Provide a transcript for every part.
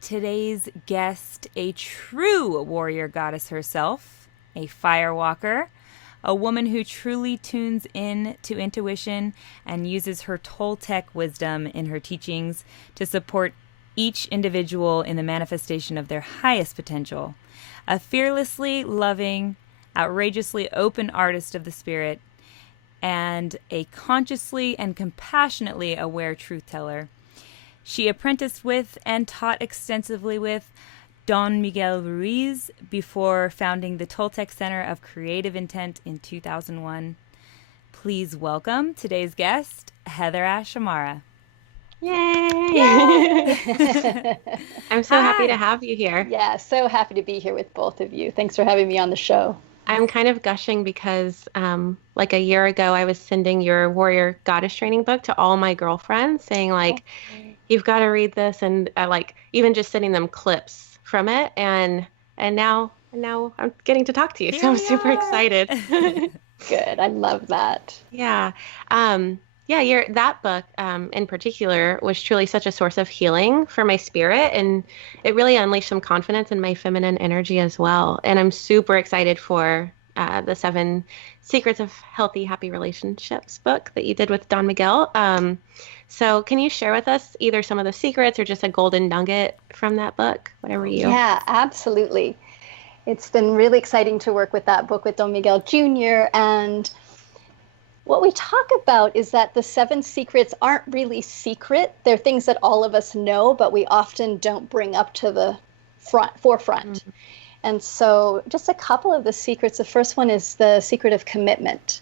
Today's guest, a true warrior goddess herself, a firewalker, a woman who truly tunes in to intuition and uses her Toltec wisdom in her teachings to support each individual in the manifestation of their highest potential. A fearlessly loving, outrageously open artist of the spirit, and a consciously and compassionately aware truth teller. She apprenticed with and taught extensively with Don Miguel Ruiz before founding the Toltec Center of Creative Intent in 2001. Please welcome today's guest, HeatherAsh Amara. Yay! Yay! I'm so happy to have you here. Yeah, so happy to be here with both of you. Thanks for having me on the show. I'm kind of gushing because like a year ago, I was sending your warrior goddess training book to all my girlfriends saying like, you've got to read this. And like even just sending them clips from it. And now I'm getting to talk to you. So I'm super excited. Good. I love that. Yeah. That book in particular was truly such a source of healing for my spirit, and it really unleashed some confidence in my feminine energy as well. And I'm super excited for the 7 Secrets of Healthy, Happy Relationships book that you did with Don Miguel. So can you share with us either some of the secrets or just a golden nugget from that book, whatever you... Yeah, absolutely. It's been really exciting to work with that book with Don Miguel Jr. And what we talk about is that the 7 secrets aren't really secret. They're things that all of us know, but we often don't bring up to the forefront. Mm-hmm. And so just a couple of the secrets. The first one is the secret of commitment.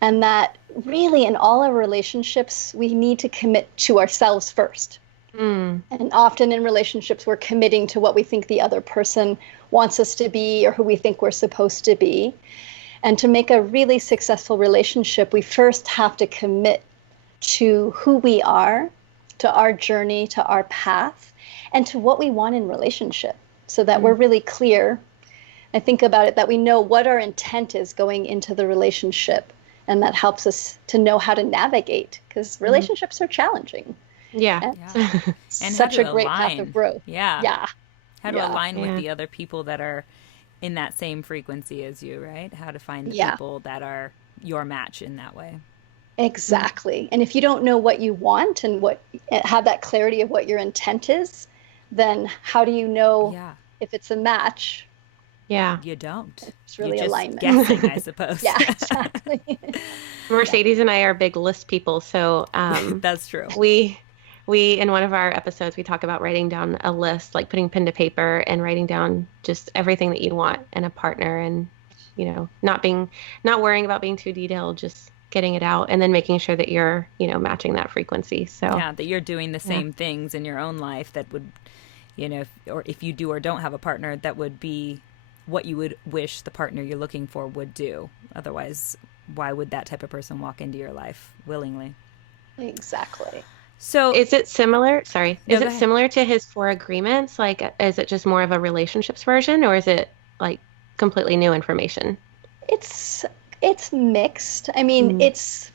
And that really in all our relationships, we need to commit to ourselves first. Mm. And often in relationships, we're committing to what we think the other person wants us to be or who we think we're supposed to be. And to make a really successful relationship, we first have to commit to who we are, to our journey, to our path, and to what we want in relationship so that we're really clear. I think about it that we know what our intent is going into the relationship, and that helps us to know how to navigate because relationships are challenging. Yeah. And such a great path of growth. Yeah. How to align with the other people that are in that same frequency as you, right? How to find the people that are your match in that way. Exactly. And if you don't know what you want and have that clarity of what your intent is, then how do you know if it's a match? Yeah. You don't. It's really You're just alignment. Guessing, I suppose. Yeah, exactly. Mercedes and I are big list people. So that's true. We, in one of our episodes, we talk about writing down a list, like putting pen to paper and writing down just everything that you want in a partner and, not worrying about being too detailed, just getting it out and then making sure that you're, matching that frequency. So that you're doing the same things in your own life that would, or if you do or don't have a partner, that would be what you would wish the partner you're looking for would do. Otherwise, why would that type of person walk into your life willingly? Exactly. So is it similar? Sorry. Is it similar to his 4 agreements? Like, is it just more of a relationships version or is it like completely new information? It's mixed. I mean, it's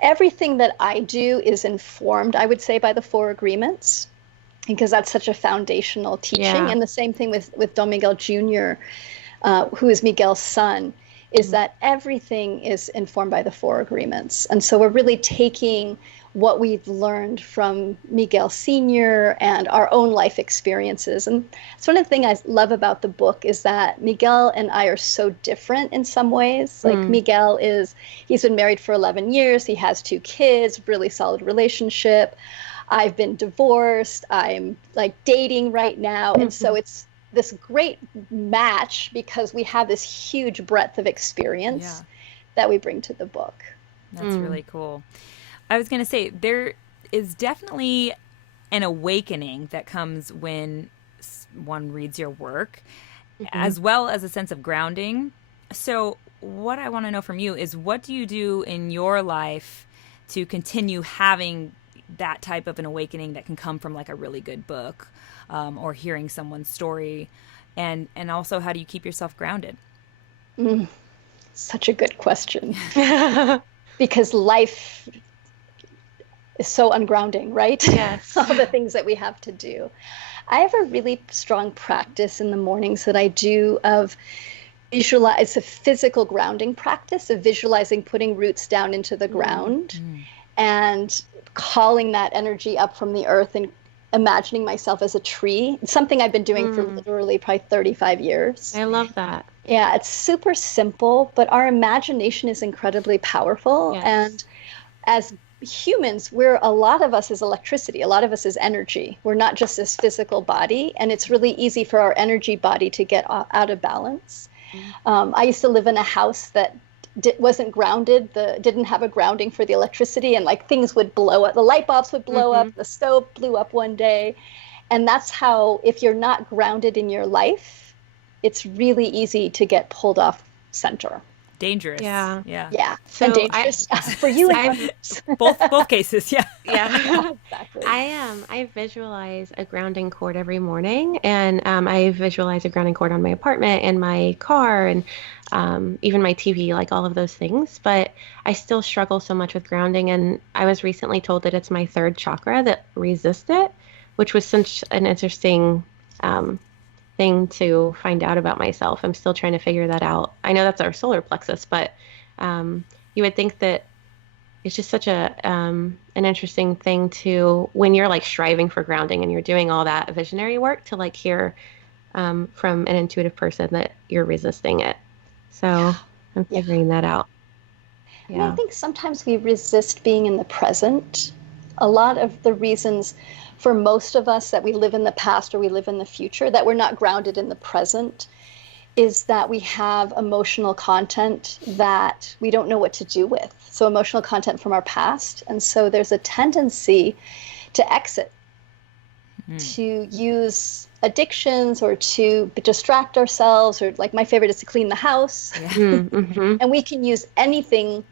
everything that I do is informed, I would say, by the 4 agreements because that's such a foundational teaching. Yeah. And the same thing with Don Miguel Jr., who is Miguel's son, is that everything is informed by the 4 agreements. And so we're really taking what we've learned from Miguel Sr. and our own life experiences. And it's one of the things I love about the book is that Miguel and I are so different in some ways. Like Miguel he's been married for 11 years. He has 2 kids, really solid relationship. I've been divorced. I'm like dating right now. And so it's this great match because we have this huge breadth of experience that we bring to the book. That's really cool. I was going to say, there is definitely an awakening that comes when one reads your work, as well as a sense of grounding. So what I want to know from you is, what do you do in your life to continue having that type of an awakening that can come from like a really good book or hearing someone's story? And also, how do you keep yourself grounded? Such a good question. Because life is so ungrounding, right? Yes. All the things that we have to do. I have a really strong practice in the mornings that I do of visualize. It's a physical grounding practice of visualizing putting roots down into the ground and calling that energy up from the earth and imagining myself as a tree. It's something I've been doing for literally probably 35 years. I love that. Yeah, it's super simple, but our imagination is incredibly powerful. Yes. And as humans, a lot of us is electricity, a lot of us is energy. We're not just this physical body, and it's really easy for our energy body to get out of balance. I used to live in a house that wasn't grounded, didn't have a grounding for the electricity, and like things would blow up, the light bulbs would blow up, the stove blew up one day. And that's how, if you're not grounded in your life, it's really easy to get pulled off center. Dangerous. Yeah. So and dangerous for you and both cases. Yeah. Exactly. I visualize a grounding cord every morning, and I visualize a grounding cord on my apartment and my car and even my TV, like all of those things. But I still struggle so much with grounding, and I was recently told that it's my third chakra that resists it, which was such an interesting thing to find out about myself. I'm still trying to figure that out. I know that's our solar plexus, but you would think that it's just such an interesting thing to, when you're like striving for grounding and you're doing all that visionary work, to like hear from an intuitive person that you're resisting it. So I'm figuring that out. And I think sometimes we resist being in the present. A lot of the reasons for most of us that we live in the past or we live in the future, that we're not grounded in the present, is that we have emotional content that we don't know what to do with. So emotional content from our past. And so there's a tendency to exit, to use addictions or to distract ourselves, or like my favorite is to clean the house. And we can use anything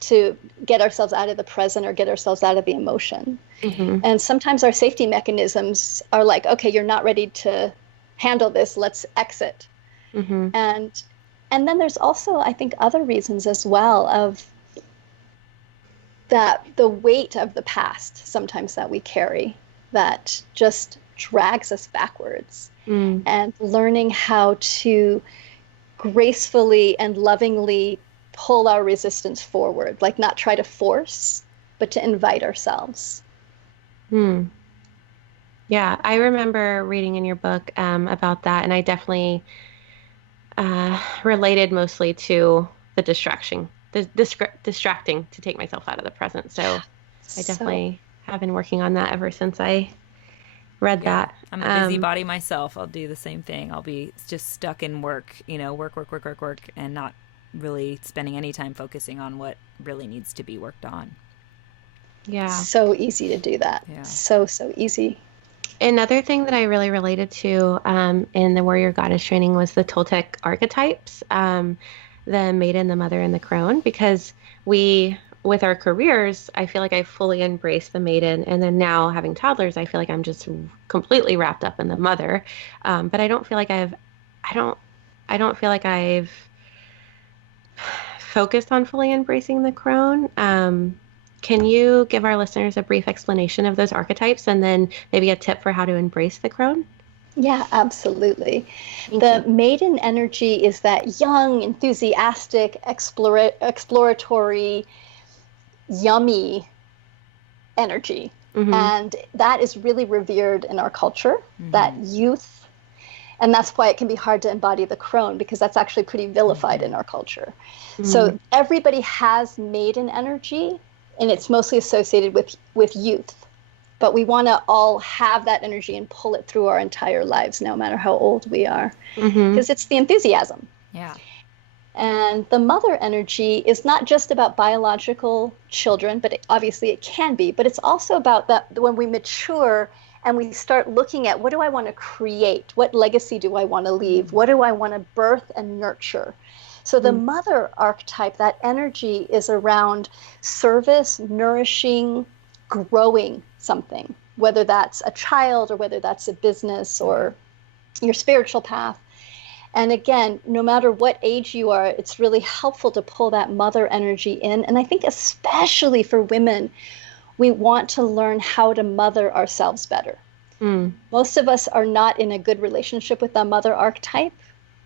to get ourselves out of the present or get ourselves out of the emotion. And sometimes our safety mechanisms are like, okay, you're not ready to handle this, let's exit. And then there's also, I think, other reasons as well, of that the weight of the past sometimes that we carry that just drags us backwards. And learning how to gracefully and lovingly pull our resistance forward, like not try to force, but to invite ourselves. Yeah, I remember reading in your book about that, and I definitely related mostly to the distracting to take myself out of the present. So I definitely have been working on that ever since I read that. I'm a busybody myself. I'll do the same thing. I'll be just stuck in work, work, and not really spending any time focusing on what really needs to be worked on. Yeah. So easy to do that. Yeah. So easy. Another thing that I really related to in the Warrior Goddess training was the Toltec archetypes, the maiden, the mother, and the crone, because with our careers, I feel like I fully embraced the maiden, and then now having toddlers, I feel like I'm just completely wrapped up in the mother. But I don't feel like I've focused on fully embracing the crone. Can you give our listeners a brief explanation of those archetypes and then maybe a tip for how to embrace the crone? Yeah, absolutely. The maiden energy is that young, enthusiastic, exploratory, yummy energy. And that is really revered in our culture, that youth. And that's why it can be hard to embody the crone, because that's actually pretty vilified in our culture. So everybody has maiden energy, and it's mostly associated with youth. But we want to all have that energy and pull it through our entire lives, no matter how old we are, because it's the enthusiasm. Yeah. And the mother energy is not just about biological children, but obviously it can be, but it's also about that when we mature and we start looking at, what do I want to create? What legacy do I want to leave? What do I want to birth and nurture? So the mother archetype, that energy is around service, nourishing, growing something, whether that's a child or whether that's a business or your spiritual path. And again, no matter what age you are, it's really helpful to pull that mother energy in. And I think especially for women, we want to learn how to mother ourselves better. Most of us are not in a good relationship with the mother archetype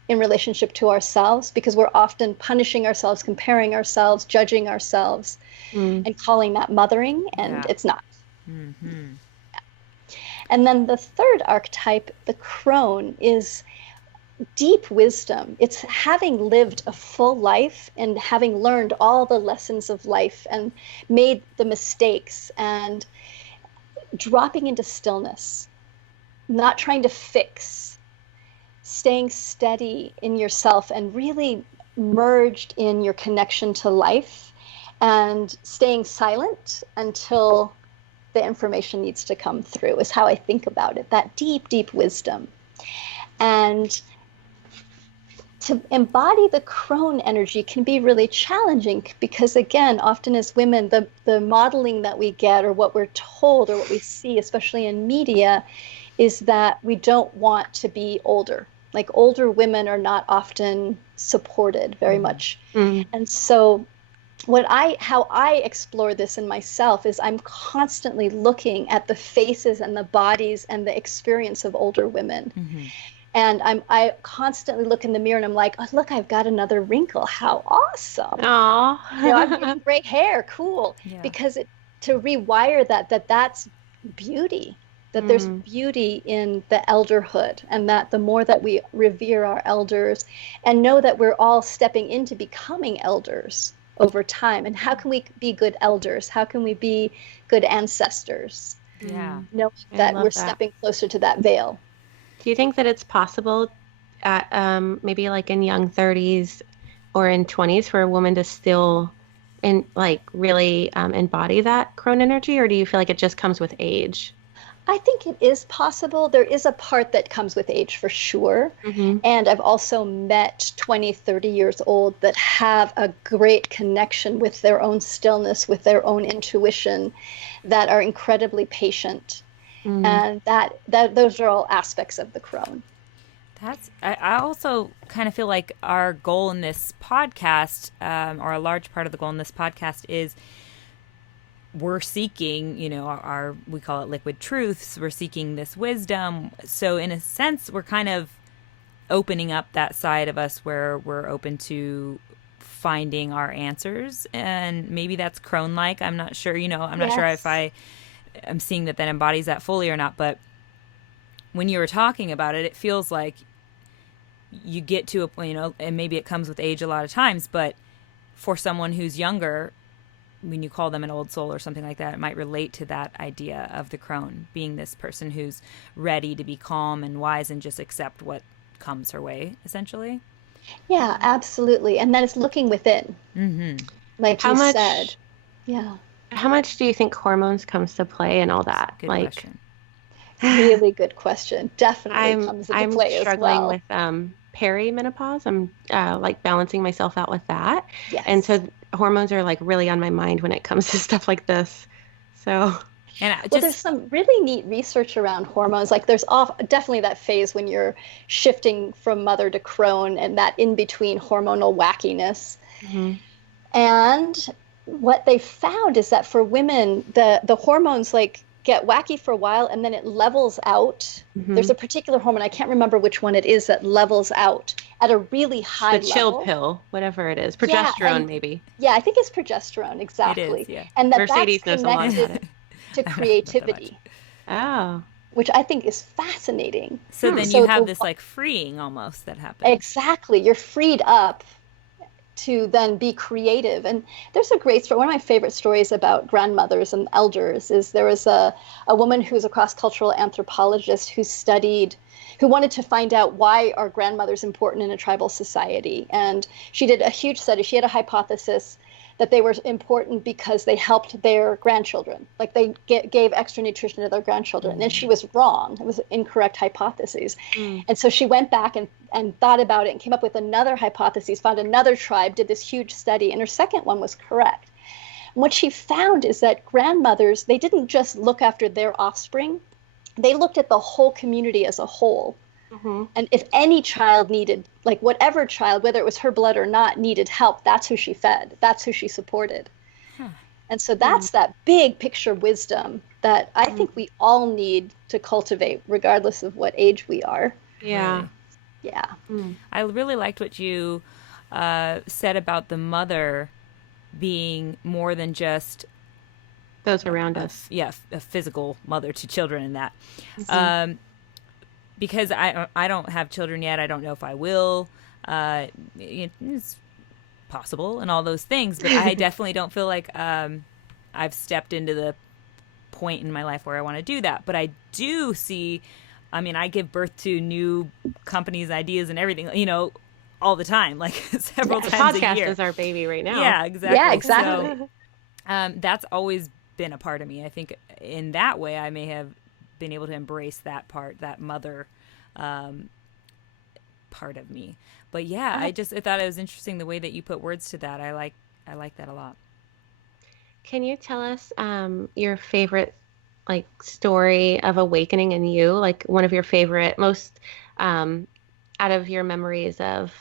in relationship to ourselves, because we're often punishing ourselves, comparing ourselves, judging ourselves, and calling that mothering, and it's not. Mm-hmm. And then the third archetype, the crone, is deep wisdom. It's having lived a full life and having learned all the lessons of life and made the mistakes, and dropping into stillness, not trying to fix, staying steady in yourself and really merged in your connection to life, and staying silent until the information needs to come through, is how I think about it. That deep, deep wisdom. And to embody the crone energy can be really challenging, because again, often as women, the modeling that we get, or what we're told, or what we see, especially in media, is that we don't want to be older. Like, older women are not often supported very much. And so how I explore this in myself is I'm constantly looking at the faces and the bodies and the experience of older women. And I constantly look in the mirror and I'm like, oh, look, I've got another wrinkle. How awesome. Aww. I'm getting gray hair. Cool. Yeah. Because to rewire that's beauty, that there's beauty in the elderhood, and that the more that we revere our elders and know that we're all stepping into becoming elders over time. And how can we be good elders? How can we be good ancestors? Yeah. Know that we're stepping closer to that veil. Do you think that it's possible at maybe like in young 30s or in 20s for a woman to still really embody that crone energy, or do you feel like it just comes with age? I think it is possible. There is a part that comes with age for sure. And I've also met 20, 30 years old that have a great connection with their own stillness, with their own intuition, that are incredibly patient. And that those are all aspects of the crone. I also kind of feel like our goal in this podcast, or a large part of the goal in this podcast, is we're seeking, we call it liquid truths. We're seeking this wisdom. So in a sense, we're kind of opening up that side of us where we're open to finding our answers. And maybe that's crone-like. I'm not sure, I'm not sure if I'm seeing that embodies that fully or not. But when you were talking about it, it feels like you get to a point, and maybe it comes with age a lot of times, but for someone who's younger, when you call them an old soul or something like that, it might relate to that idea of the crone being this person who's ready to be calm and wise and just accept what comes her way, essentially. Yeah, absolutely. And that is looking within. Like you said. Yeah. How much do you think hormones comes to play and all that? Good question. Really good question. Definitely comes into play as well. I'm struggling with perimenopause. I'm balancing myself out with that. Yes. And so hormones are really on my mind when it comes to stuff like this. So. There's some really neat research around hormones. Like, there's definitely that phase when you're shifting from mother to crone, and that in-between hormonal wackiness. And what they found is that for women, the hormones get wacky for a while, and then it levels out. There's a particular hormone, I can't remember which one it is, that levels out at a really high level. The chill pill, whatever it is. Progesterone, maybe. Yeah, I think it's progesterone, exactly. It is, yeah. And Mercedes that's knows a lot about connected to creativity. Oh. Which I think is fascinating. So then you have this freeing almost that happens. Exactly. You're freed up to then be creative. And there's a great story. One of my favorite stories about grandmothers and elders is there was a woman who's a cross-cultural anthropologist who wanted to find out why are grandmothers important in a tribal society. And she did a huge study. She had a hypothesis that they were important because they helped their grandchildren. Like, they gave extra nutrition to their grandchildren. And she was wrong. It was an incorrect hypothesis. And so she went back and thought about it and came up with another hypothesis, found another tribe, did this huge study, and her second one was correct. And what she found is that grandmothers, they didn't just look after their offspring. They looked at the whole community as a whole. And if any child needed, whatever child, whether it was her blood or not, needed help, that's who she fed. That's who she supported. And so that's that big picture wisdom that I think we all need to cultivate, regardless of what age we are. Yeah. Really. Yeah. I really liked what you said about the mother being more than just Those around us. a physical mother to children and that. Because I don't have children yet. I don't know if I will. It's possible and all those things, but I definitely don't feel like I've stepped into the point in my life where I want to do that. But I do see, I mean, I give birth to new companies, ideas, and everything, all the time, like several times a year. The podcast is our baby right now. Yeah, exactly. Yeah, exactly. So, that's always been a part of me. I think in that way, I may have been able to embrace that part, that mother part of me. But yeah, I thought it was interesting the way that you put words to that. I like that a lot. Can you tell us your favorite story of awakening in you? Like one of your favorite, most out of your memories of,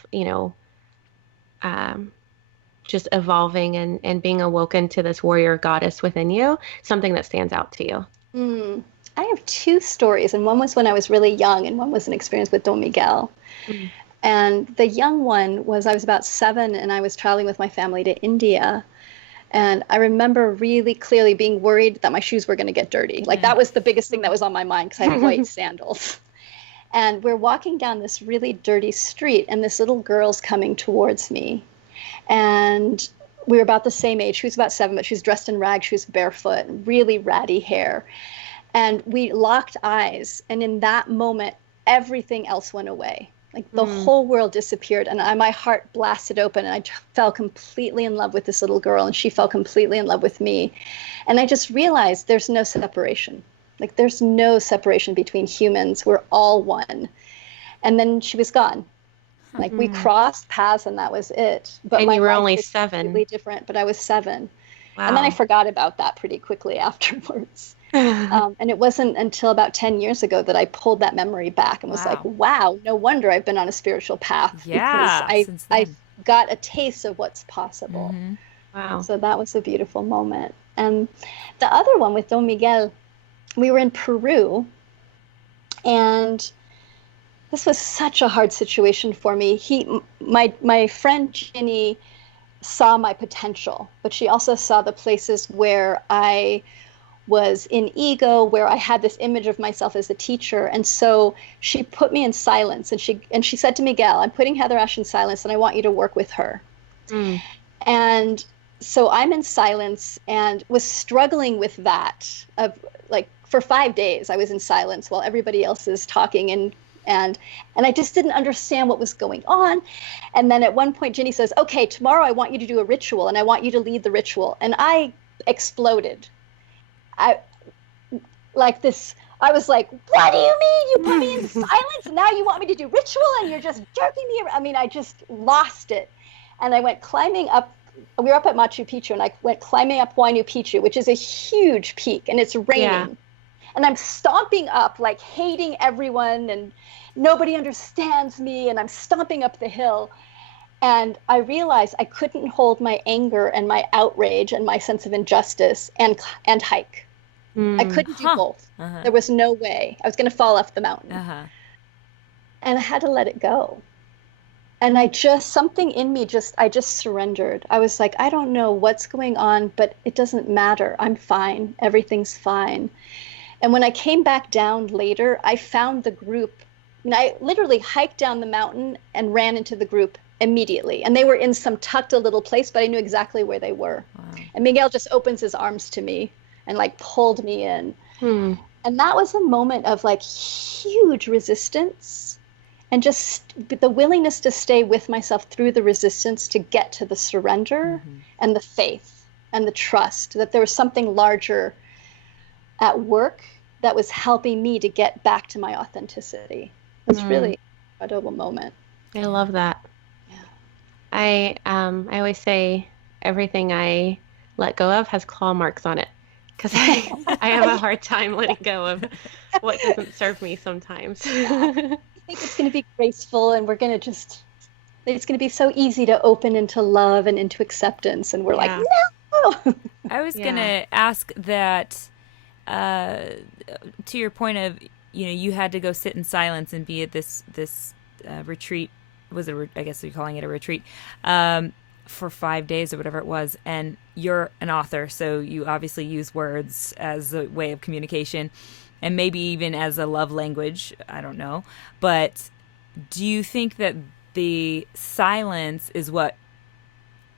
just evolving and being awoken to this warrior goddess within you, something that stands out to you? I have two stories, and one was when I was really young, and one was an experience with Don Miguel. And the young one was I was about 7, and I was traveling with my family to India. And I remember really clearly being worried that my shoes were going to get dirty. Like that was the biggest thing that was on my mind because I had white sandals. And we're walking down this really dirty street, and this little girl's coming towards me. And we were about the same age. She was about 7, but she was dressed in rags. She was barefoot, really ratty hair. And we locked eyes. And in that moment, everything else went away. Like the whole world disappeared. And my heart blasted open. And I fell completely in love with this little girl. And she fell completely in love with me. And I just realized there's no separation. Like there's no separation between humans. We're all one. And then she was gone. Like we crossed paths and that was it. But and my you were life only was 7. completely different, but I was 7. Wow. And then I forgot about that pretty quickly afterwards. And it wasn't until about 10 years ago that I pulled that memory back and was like, wow, no wonder I've been on a spiritual path. Yeah, because I got a taste of what's possible. Wow. So that was a beautiful moment. And the other one with Don Miguel, we were in Peru, and this was such a hard situation for me. My friend Ginny saw my potential, but she also saw the places where I was in ego, where I had this image of myself as a teacher. And so she put me in silence, and she said to Miguel, I'm putting HeatherAsh in silence, and I want you to work with her. And so I'm in silence and was struggling with that of like for 5 days I was in silence while everybody else is talking, and I just didn't understand what was going on. And then at one point Ginny says, okay, tomorrow I want you to do a ritual, and I want you to lead the ritual. And I exploded. I was like, what do you mean? You put me in silence and now you want me to do ritual and you're just jerking me around. I mean, I just lost it. And I went climbing up. We were up at Machu Picchu, and I went climbing up Huayna Picchu, which is a huge peak, and it's raining. Yeah. And I'm stomping up, like hating everyone, and nobody understands me, and I'm stomping up the hill. And I realized I couldn't hold my anger and my outrage and my sense of injustice and hike. I couldn't do both. There was no way. I was going to fall off the mountain. And I had to let it go. And something in me I just surrendered. I was like, I don't know what's going on, but it doesn't matter. I'm fine. Everything's fine. And when I came back down later, I found the group. And I literally hiked down the mountain and ran into the group immediately. And they were in some tucked a little place, but I knew exactly where they were. Wow. And Miguel just opens his arms to me and like pulled me in. And that was a moment of like huge resistance and just the willingness to stay with myself through the resistance to get to the surrender and the faith and the trust that there was something larger at work that was helping me to get back to my authenticity. It was really an incredible moment. I love that. I always say everything I let go of has claw marks on it, because I have a hard time letting go of what doesn't serve me sometimes. I think it's going to be graceful, and it's going to be so easy to open into love and into acceptance. And we're like, no, go. I was gonna ask that, to your point of, you had to go sit in silence and be at this retreat. I guess you're calling it a retreat, for 5 days or whatever it was. And you're an author, so you obviously use words as a way of communication, and maybe even as a love language. I don't know, but do you think that the silence is what,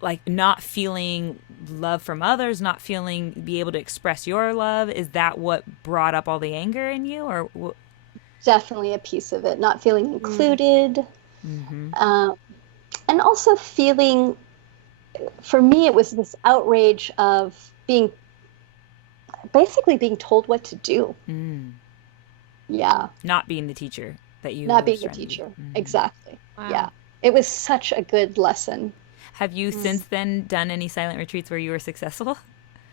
like, not feeling love from others, not be able to express your love, is that what brought up all the anger in you? Or Definitely a piece of it, not feeling included. And also feeling, for me, it was this outrage of basically being told what to do. Yeah. Not being the teacher that you Not being the teacher. Exactly. Wow. Yeah. It was such a good lesson. Have you since then done any silent retreats where you were successful?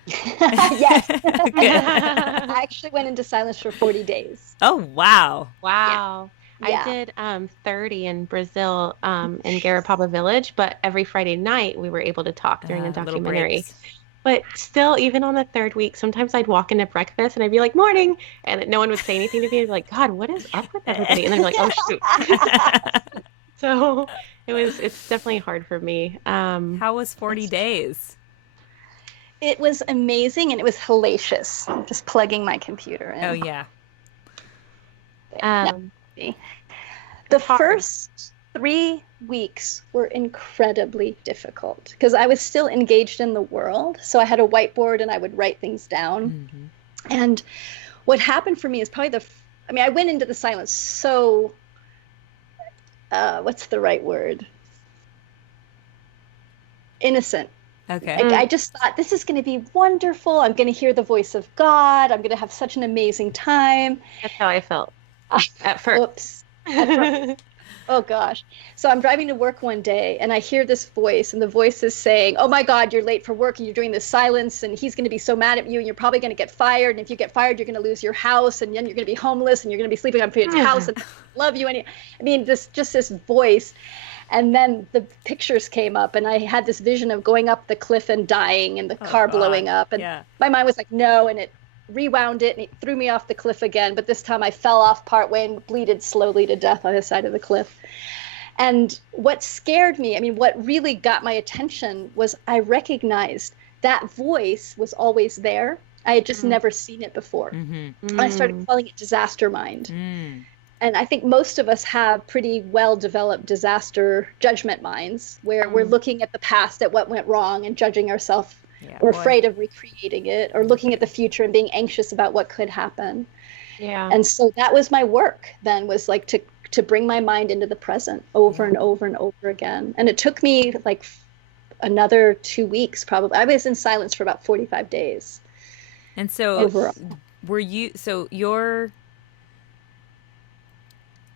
Yes. I actually went into silence for 40 days. Oh, wow. Wow. Yeah. I did 30 in Brazil, in Garapaba Village, but every Friday night we were able to talk during a Little documentary. breaks. But still, even on the third week, sometimes I'd walk into breakfast and I'd be like, morning, and no one would say anything to me. I'd be like, God, what is up with everybody? And they'd be like, oh, shoot. So it's definitely hard for me. How was 40 days? It was amazing, and it was hellacious. I'm just plugging my computer in. Oh, yeah. The first 3 weeks were incredibly difficult because I was still engaged in the world. So I had a whiteboard and I would write things down. And what happened for me is probably I went into the silence so, what's the right word? Innocent. Okay. I just thought, this is going to be wonderful. I'm going to hear the voice of God. I'm going to have such an amazing time. That's how I felt at first. Oops. Oh gosh. So I'm driving to work one day and I hear this voice, and the voice is saying, oh my God, you're late for work and you're doing this silence and he's going to be so mad at you and you're probably going to get fired. And if you get fired, you're going to lose your house and then you're going to be homeless and you're going to be sleeping on his house and love you. And this voice. And then the pictures came up and I had this vision of going up the cliff and dying and the car blowing up. And my mind was like, no. And it rewound it and it threw me off the cliff again. But this time I fell off partway and bleeded slowly to death on the side of the cliff. And what scared me, what really got my attention was I recognized that voice was always there. I had just never seen it before. I started calling it disaster mind. And I think most of us have pretty well-developed disaster judgment minds where we're looking at the past, at what went wrong, and judging ourselves. We're afraid of recreating it, or looking at the future and being anxious about what could happen. Yeah. And so that was my work then, was like to bring my mind into the present over and over and over again. And it took me like another 2 weeks probably. I was in silence for about 45 days. And so overall.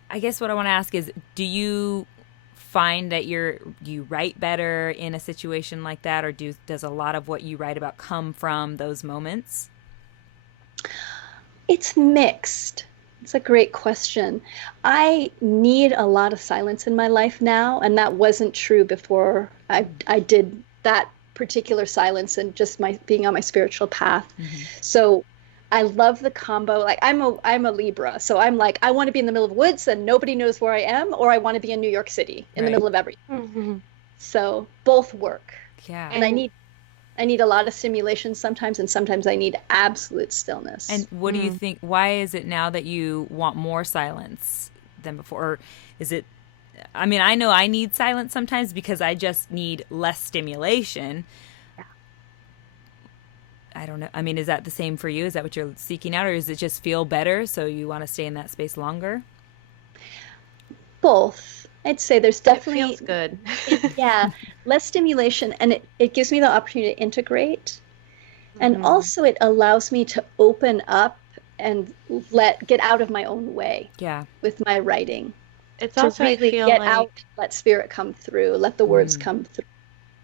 I guess what I want to ask is, do you find that you write better in a situation like that, or does a lot of what you write about come from those moments? It's mixed. It's a great question. I need a lot of silence in my life now, and that wasn't true before I did that particular silence and just being on my spiritual path. So I love the combo. Like I'm a Libra, so I'm like, I want to be in the middle of the woods and nobody knows where I am, or I want to be in New York City in the middle of everything. So both work. Yeah. And I need a lot of stimulation sometimes, and sometimes I need absolute stillness. And what do you think? Why is it now that you want more silence than before? Or is it? I know I need silence sometimes because I just need less stimulation. I don't know. Is that the same for you? Is that what you're seeking out, or does it just feel better so you want to stay in that space longer? Both. I'd say there's definitely... It feels good. Yeah. Less stimulation, and it gives me the opportunity to integrate. And also it allows me to open up and get out of my own way with my writing. It's to also really get out, let spirit come through, let the words come through.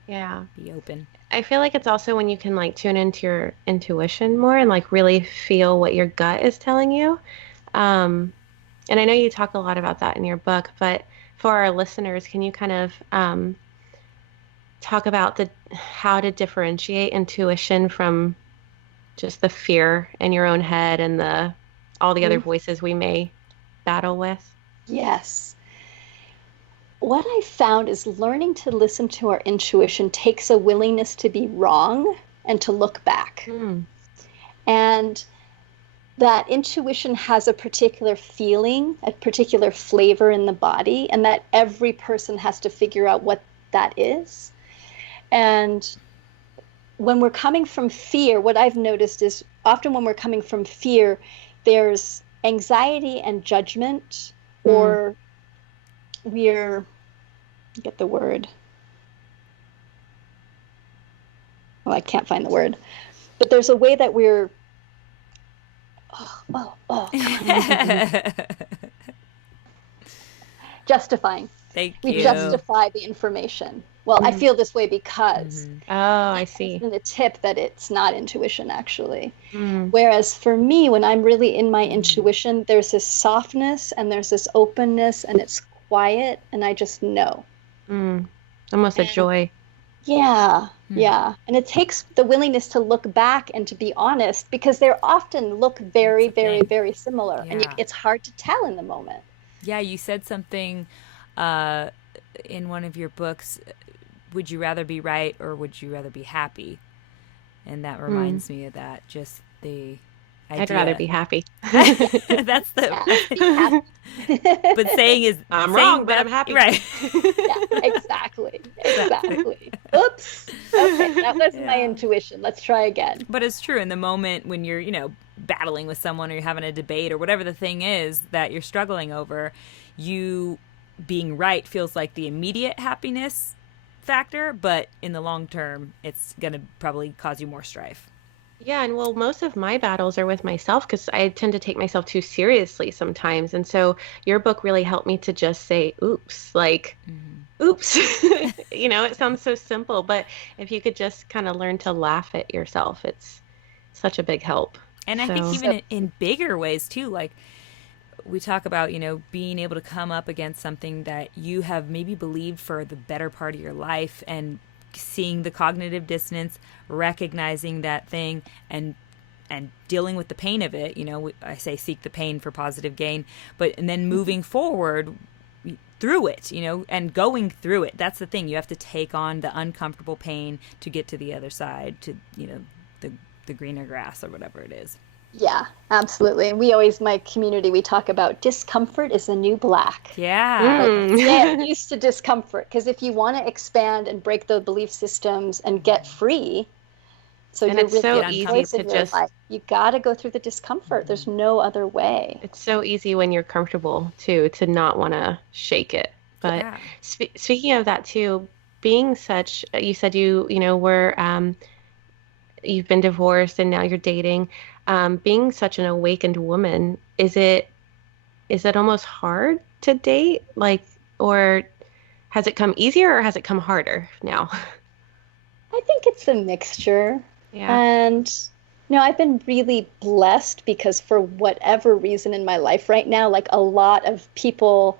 Yeah. Be open. I feel like it's also when you can like tune into your intuition more and like really feel what your gut is telling you. And I know you talk a lot about that in your book, but for our listeners, can you kind of talk about how to differentiate intuition from just the fear in your own head and all the other voices we may battle with? Yes. What I found is learning to listen to our intuition takes a willingness to be wrong and to look back. And that intuition has a particular feeling, a particular flavor in the body, and that every person has to figure out what that is. And when we're coming from fear, what I've noticed is often when we're coming from fear, there's anxiety and judgment, or get the word. Well, I can't find the word. But there's a way that we're justifying. We justify the information. Well, I feel this way because. I see. The tip that it's not intuition, actually. Whereas for me, when I'm really in my intuition, there's this softness and there's this openness and it's quiet and I just know. Almost a joy. Yeah. And it takes the willingness to look back and to be honest, because they often look very, very, very similar. And it's hard to tell in the moment. Yeah, you said something in one of your books, would you rather be right or would you rather be happy? And that reminds me of that, just the idea. I'd rather be happy. That's the but saying I'm wrong, but I'm happy. Right. Exactly. Oops. Okay, that was my intuition. Let's try again. But it's true in the moment when you're, battling with someone or you're having a debate or whatever the thing is that you're struggling over, you being right feels like the immediate happiness factor, but in the long term, it's going to probably cause you more strife. Yeah, and most of my battles are with myself because I tend to take myself too seriously sometimes. And so your book really helped me to just say, oops, oops. It sounds so simple, but if you could just kind of learn to laugh at yourself, it's such a big help. And I think even in bigger ways too, like we talk about, being able to come up against something that you have maybe believed for the better part of your life and seeing the cognitive dissonance, recognizing that thing and dealing with the pain of it. I say seek the pain for positive gain, and then moving forward through it, and going through it. That's the thing. You have to take on the uncomfortable pain to get to the other side, to, the greener grass or whatever it is. Yeah, absolutely. And we always, my community, we talk about discomfort is the new black. Yeah. Get used to discomfort, because if you want to expand and break the belief systems and get free, and it's so easy to just life, you got to go through the discomfort. There's no other way. It's so easy when you're comfortable too to not want to shake it. But speaking of that too, being such, you said were you've been divorced and now you're dating. Being such an awakened woman, is it almost hard to date? Or has it come easier or has it come harder now? I think it's a mixture. Yeah. And I've been really blessed because for whatever reason in my life right now, a lot of people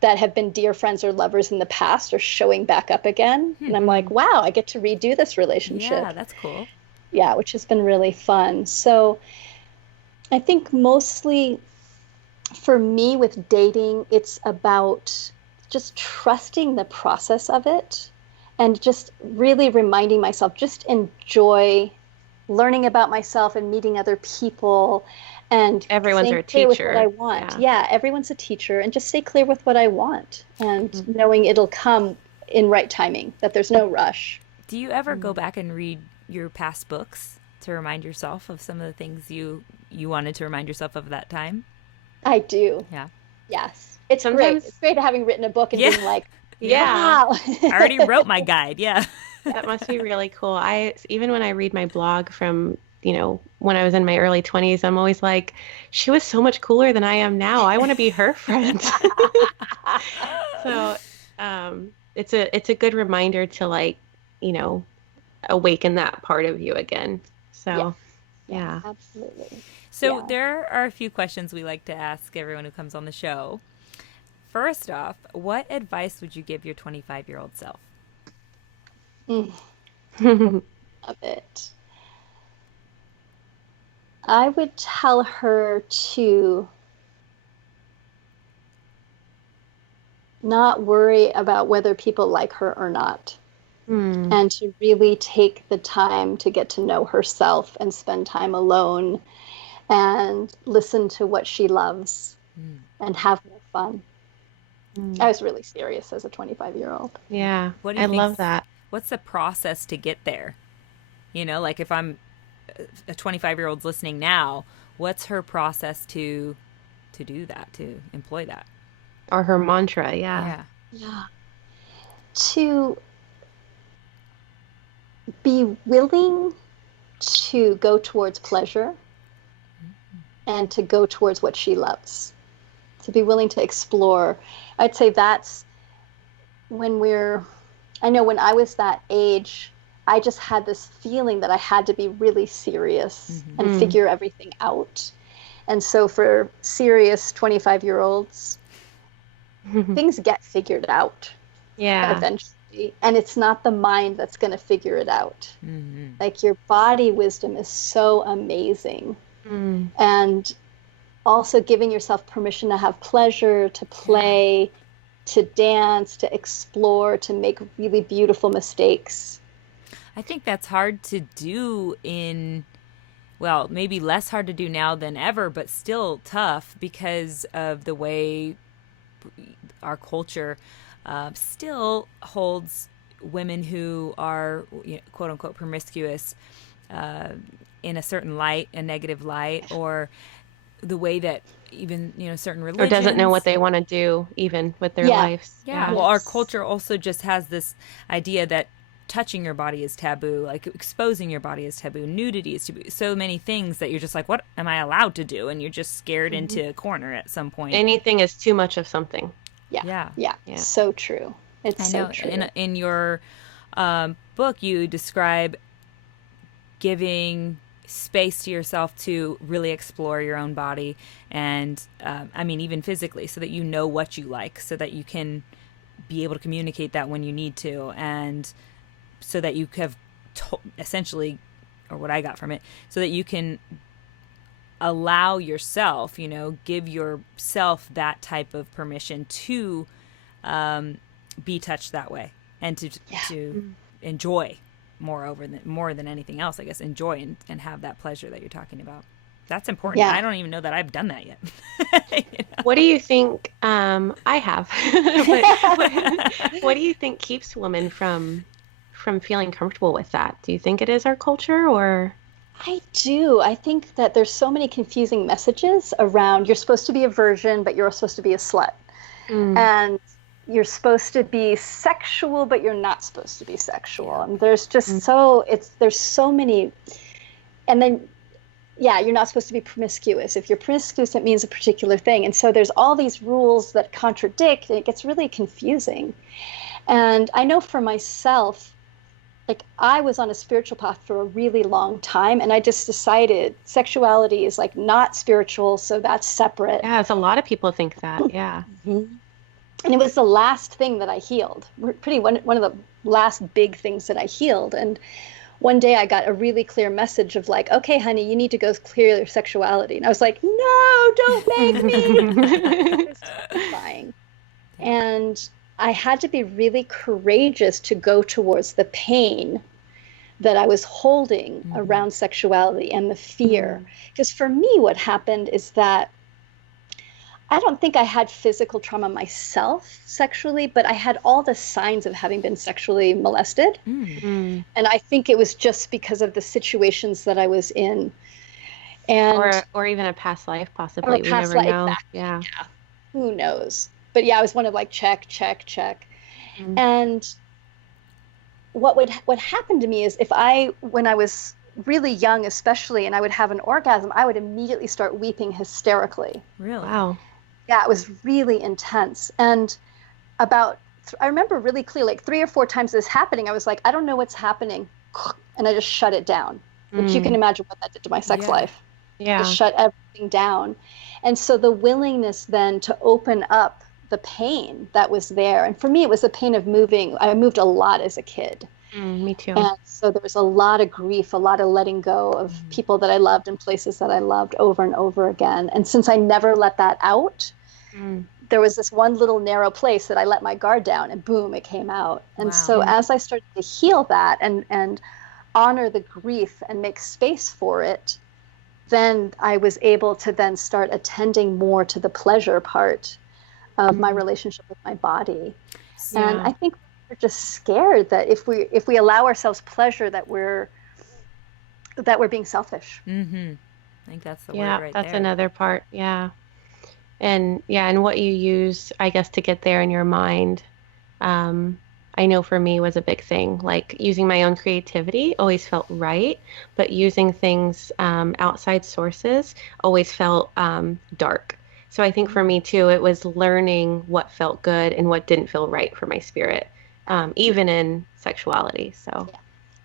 that have been dear friends or lovers in the past are showing back up again. And I'm like, wow, I get to redo this relationship. Yeah, that's cool. Yeah, which has been really fun. So I think mostly for me with dating, it's about just trusting the process of it and just really reminding myself, just enjoy learning about myself and meeting other people and everyone's our teacher. With what I want. Yeah, everyone's a teacher, and just stay clear with what I want and knowing it'll come in right timing, that there's no rush. Do you ever go back and read your past books to remind yourself of some of the things you wanted to remind yourself of that time? I do. Yeah. Yes. It's great. It's great having written a book and being like, wow. I already wrote my guide. Yeah. That must be really cool. Even when I read my blog from, when I was in my early 20s, I'm always like, she was so much cooler than I am now. I want to be her friend. So it's a good reminder to awaken that part of you again. So yeah. Absolutely. So there are a few questions we like to ask everyone who comes on the show. First off, what advice would you give your 25-year-old self? Mm, love it. I would tell her to not worry about whether people like her or not, and to really take the time to get to know herself and spend time alone and listen to what she loves and have more fun. I was really serious as a 25-year-old. Yeah, What do you I think? love that. What's the process to get there? You know, like if I'm a 25-year-old's listening now, what's her process to do that, to employ that? Or her mantra, yeah. Yeah. To be willing to go towards pleasure and to go towards what she loves. To be willing to explore. I'd say that's I know when I was that age, I just had this feeling that I had to be really serious and figure everything out. And so for serious 25-year-olds, things get figured out eventually. And it's not the mind that's going to figure it out. Like your body wisdom is so amazing. And also giving yourself permission to have pleasure, to play, to dance, to explore, to make really beautiful mistakes. I think that's hard to do well, maybe less hard to do now than ever, but still tough because of the way our culture still holds women who are, quote unquote, promiscuous in a certain light, a negative light, or the way that even, certain religions. Or doesn't know what they want to do even with their lives. Yeah. Well, our culture also just has this idea that touching your body is taboo, like exposing your body is taboo, nudity is taboo, so many things that you're just like, what am I allowed to do? And you're just scared into a corner at some point. Anything is too much of something. Yeah. So true. It's so true. In your book, you describe giving space to yourself to really explore your own body and even physically, so that you know what you like, so that you can be able to communicate that when you need to, and so that you have essentially, or what I got from it, so that you can allow yourself, give yourself that type of permission to be touched that way, and to enjoy more than anything else, I guess, enjoy and have that pleasure that you're talking about. That's important. I don't even know that I've done that yet. What do you think? I have. What do you think keeps women from feeling comfortable with that? Do you think it is our culture, or? I do. I think that there's so many confusing messages around you're supposed to be a virgin, but you're supposed to be a slut. And you're supposed to be sexual, but you're not supposed to be sexual. And there's just there's so many. And then, you're not supposed to be promiscuous. If you're promiscuous, it means a particular thing. And so there's all these rules that contradict, and it gets really confusing. And I know for myself, like I was on a spiritual path for a really long time, and I just decided sexuality is like not spiritual, so that's separate. Yeah, a lot of people think that. Yeah. And it was the last thing that I healed. One of the last big things that I healed. And one day I got a really clear message of like, okay, honey, you need to go clear your sexuality. And I was like, no, don't make me. It was terrifying. And I had to be really courageous to go towards the pain that I was holding around sexuality and the fear. Because for me, what happened is that I don't think I had physical trauma myself sexually, but I had all the signs of having been sexually molested. And I think it was just because of the situations that I was in. And or even a past life, possibly. We never know. Yeah. Who knows? But I was one of like, check. And what happened to me is when I was really young, especially, and I would have an orgasm, I would immediately start weeping hysterically. Really? Wow. Yeah, it was really intense. And I remember really clearly, like 3 or 4 times this happening, I was like, I don't know what's happening. And I just shut it down, which you can imagine what that did to my sex life. Yeah. Just shut everything down. And so the willingness then to open up the pain that was there. And for me, it was the pain of moving. I moved a lot as a kid. Me too. And so there was a lot of grief, a lot of letting go of people that I loved and places that I loved over and over again. And since I never let that out, there was this one little narrow place that I let my guard down, and boom, it came out. And so as I started to heal that and honor the grief and make space for it, then I was able to then start attending more to the pleasure part of my relationship with my body. And I think we're just scared that if we allow ourselves pleasure, that we're being selfish. I think that's the word right that's there. another part. And what you use, I guess, to get there in your mind, I know for me was a big thing. Like using my own creativity always felt right, but using things outside sources always felt dark. So I think for me too, it was learning what felt good and what didn't feel right for my spirit, even in sexuality. So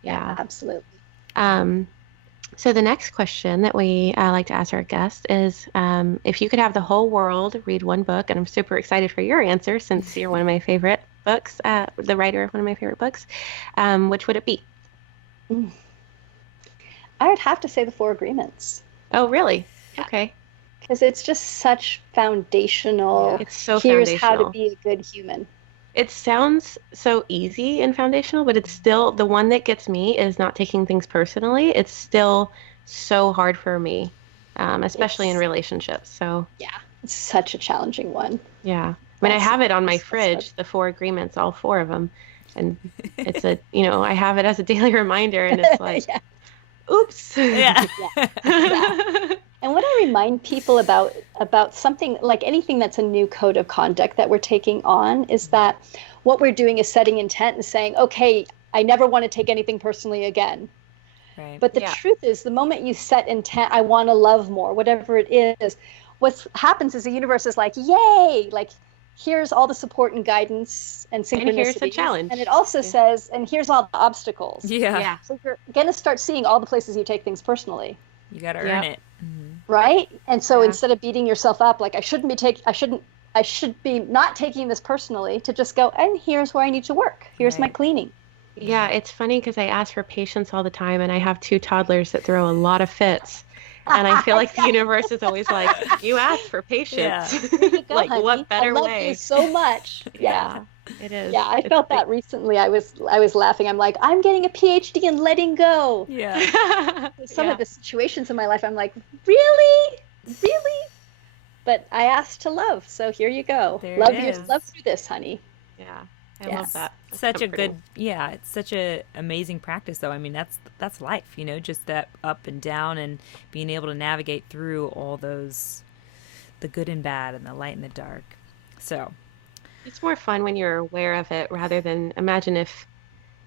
yeah, absolutely. So the next question that we like to ask our guests is, if you could have the whole world read one book, and I'm super excited for your answer since you're one of my favorite books, the writer of one of my favorite books, which would it be? I would have to say The Four Agreements. Oh, really? Okay. Because it's just such foundational. It's so here's foundational. How to be a good human. It sounds so easy and foundational, but it's still, the one that gets me is not taking things personally. It's still so hard for me, especially in relationships. So it's such a challenging one. Yeah. I mean, I have it on my fridge, the Four Agreements, all four of them. And it's I have it as a daily reminder, and it's like, oops. And what I remind people about something like anything that's a new code of conduct that we're taking on is that what we're doing is setting intent and saying, okay, I never want to take anything personally again. Right. But the truth is, the moment you set intent, I want to love more, whatever it is, what happens is the universe is like, yay, like here's all the support and guidance and synchronicity. And here's the challenge. And it also says, and here's all the obstacles. Yeah. So you're going to start seeing all the places you take things personally. You got to earn it. Right? And so instead of beating yourself up, like I should be not taking this personally, to just go, and here's where I need to work. Here's my cleaning. Yeah, it's funny because I ask for patience all the time, and I have 2 toddlers that throw a lot of fits. And I feel like the universe is always like, you asked for patience. Here you go, like, honey. what better I love way? You so much. It is. Yeah, I felt that recently. I was laughing. I'm like, I'm getting a PhD in letting go. Yeah. Some of the situations in my life, I'm like, really? But I asked to love, so here you go. Love through this, honey. Yeah. I love that. That's such a good, it's such a amazing practice though. I mean, that's life, just that up and down and being able to navigate through all those, the good and bad and the light and the dark. So it's more fun when you're aware of it rather than imagine if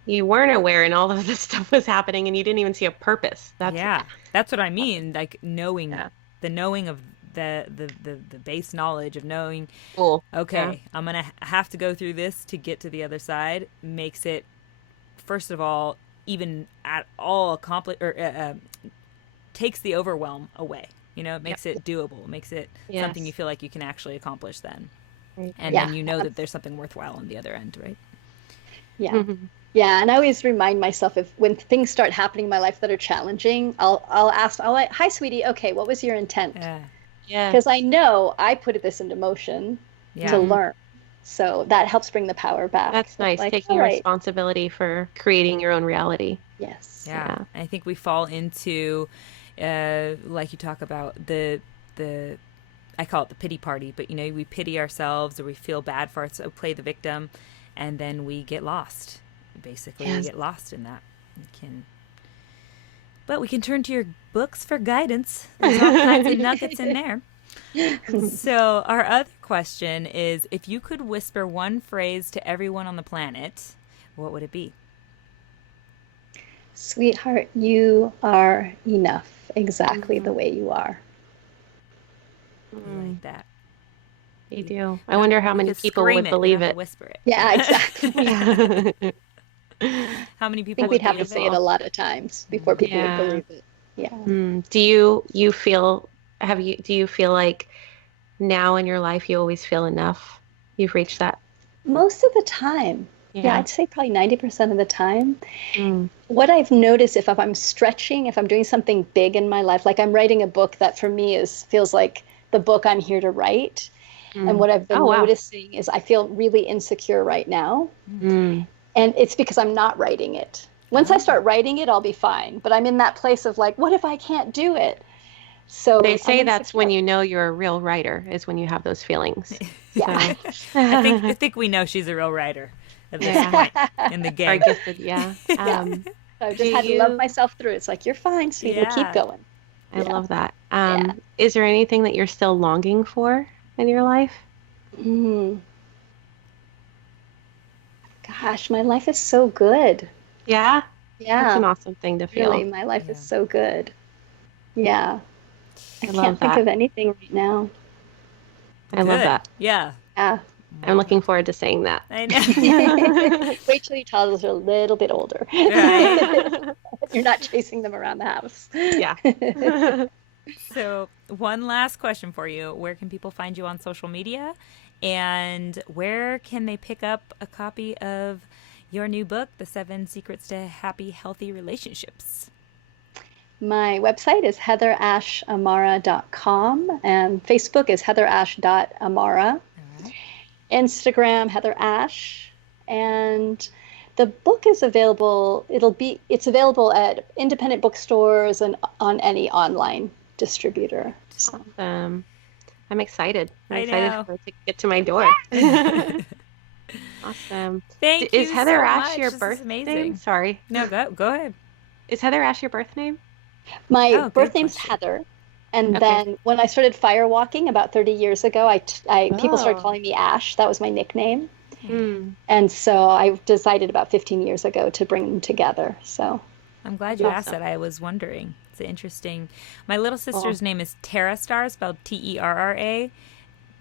you weren't aware and all of this stuff was happening and you didn't even see a purpose. That's what I mean. Like knowing the knowing of the base knowledge of knowing, I'm going to have to go through this to get to the other side makes it, first of all, even at all takes the overwhelm away. It makes it doable. It makes it something you feel like you can actually accomplish then. And then that there's something worthwhile on the other end, right? Yeah. Mm-hmm. Yeah, and I always remind myself when things start happening in my life that are challenging, I'll ask, hi, sweetie, okay, what was your intent? Yeah. Because I know I put this into motion to learn. So that helps bring the power back. That's nice, taking responsibility for creating your own reality. Yes. Yeah. I think we fall into, like you talk about, the I call it the pity party, but we pity ourselves or we feel bad for ourselves, play the victim, and then we get lost. Basically, we get lost in that. But we can turn to your books for guidance. There's all kinds of nuggets in there. So our other question is, if you could whisper one phrase to everyone on the planet, what would it be? Sweetheart, you are enough exactly the way you are. I like that. You do. I wonder how many people would believe it. Whisper it. Yeah, exactly. How many people? I think we'd have to say it a lot of times before people would believe it. Yeah. Do you feel? Do you feel like now in your life you always feel enough? You've reached that. Most of the time. Yeah, I'd say probably 90% of the time. Mm. What I've noticed if I'm stretching, if I'm doing something big in my life, like I'm writing a book that for me feels like the book I'm here to write. And what I've been noticing is I feel really insecure right now. Mm. And it's because I'm not writing it. Once I start writing it, I'll be fine. But I'm in that place of like, what if I can't do it? So they say that's when you know you're a real writer, is when you have those feelings. Yeah. So. I think we know she's a real writer at this point in the game. Very gifted, yeah. So I just had to love myself through it. It's like, you're fine, sweetie. Yeah. Keep going. I love that. Is there anything that you're still longing for in your life? Gosh, my life is so good. Yeah? Yeah. That's an awesome thing to feel. Really, my life is so good. Yeah. I love can't think that. of anything right now. I love that. Yeah. Yeah. I'm looking forward to saying that. I know. Wait till your toddlers are a little bit older. Right. You're not chasing them around the house. Yeah. So, one last question for you. Where can people find you on social media? And where can they pick up a copy of your new book, The 7 Secrets to Happy, Healthy Relationships? My website is HeatherAshAmara.com, and Facebook is HeatherAsh.Amara. Instagram, Heather Ash, and the book is available. It's available at independent bookstores and on any online distributor. So. Awesome. I'm excited. I'm I excited know. for it to get to my door. Awesome. Thank you Is Heather so Ash much. your This birth is amazing. name? Sorry. No, go ahead. Is Heather Ash your birth name? My birth name's question. Heather. And then when I started fire walking about 30 years ago, people started calling me Ash. That was my nickname. Mm. And so I decided about 15 years ago to bring them together. So I'm glad you asked that. I was wondering. It's interesting. My little sister's name is Tara Star, spelled Terra.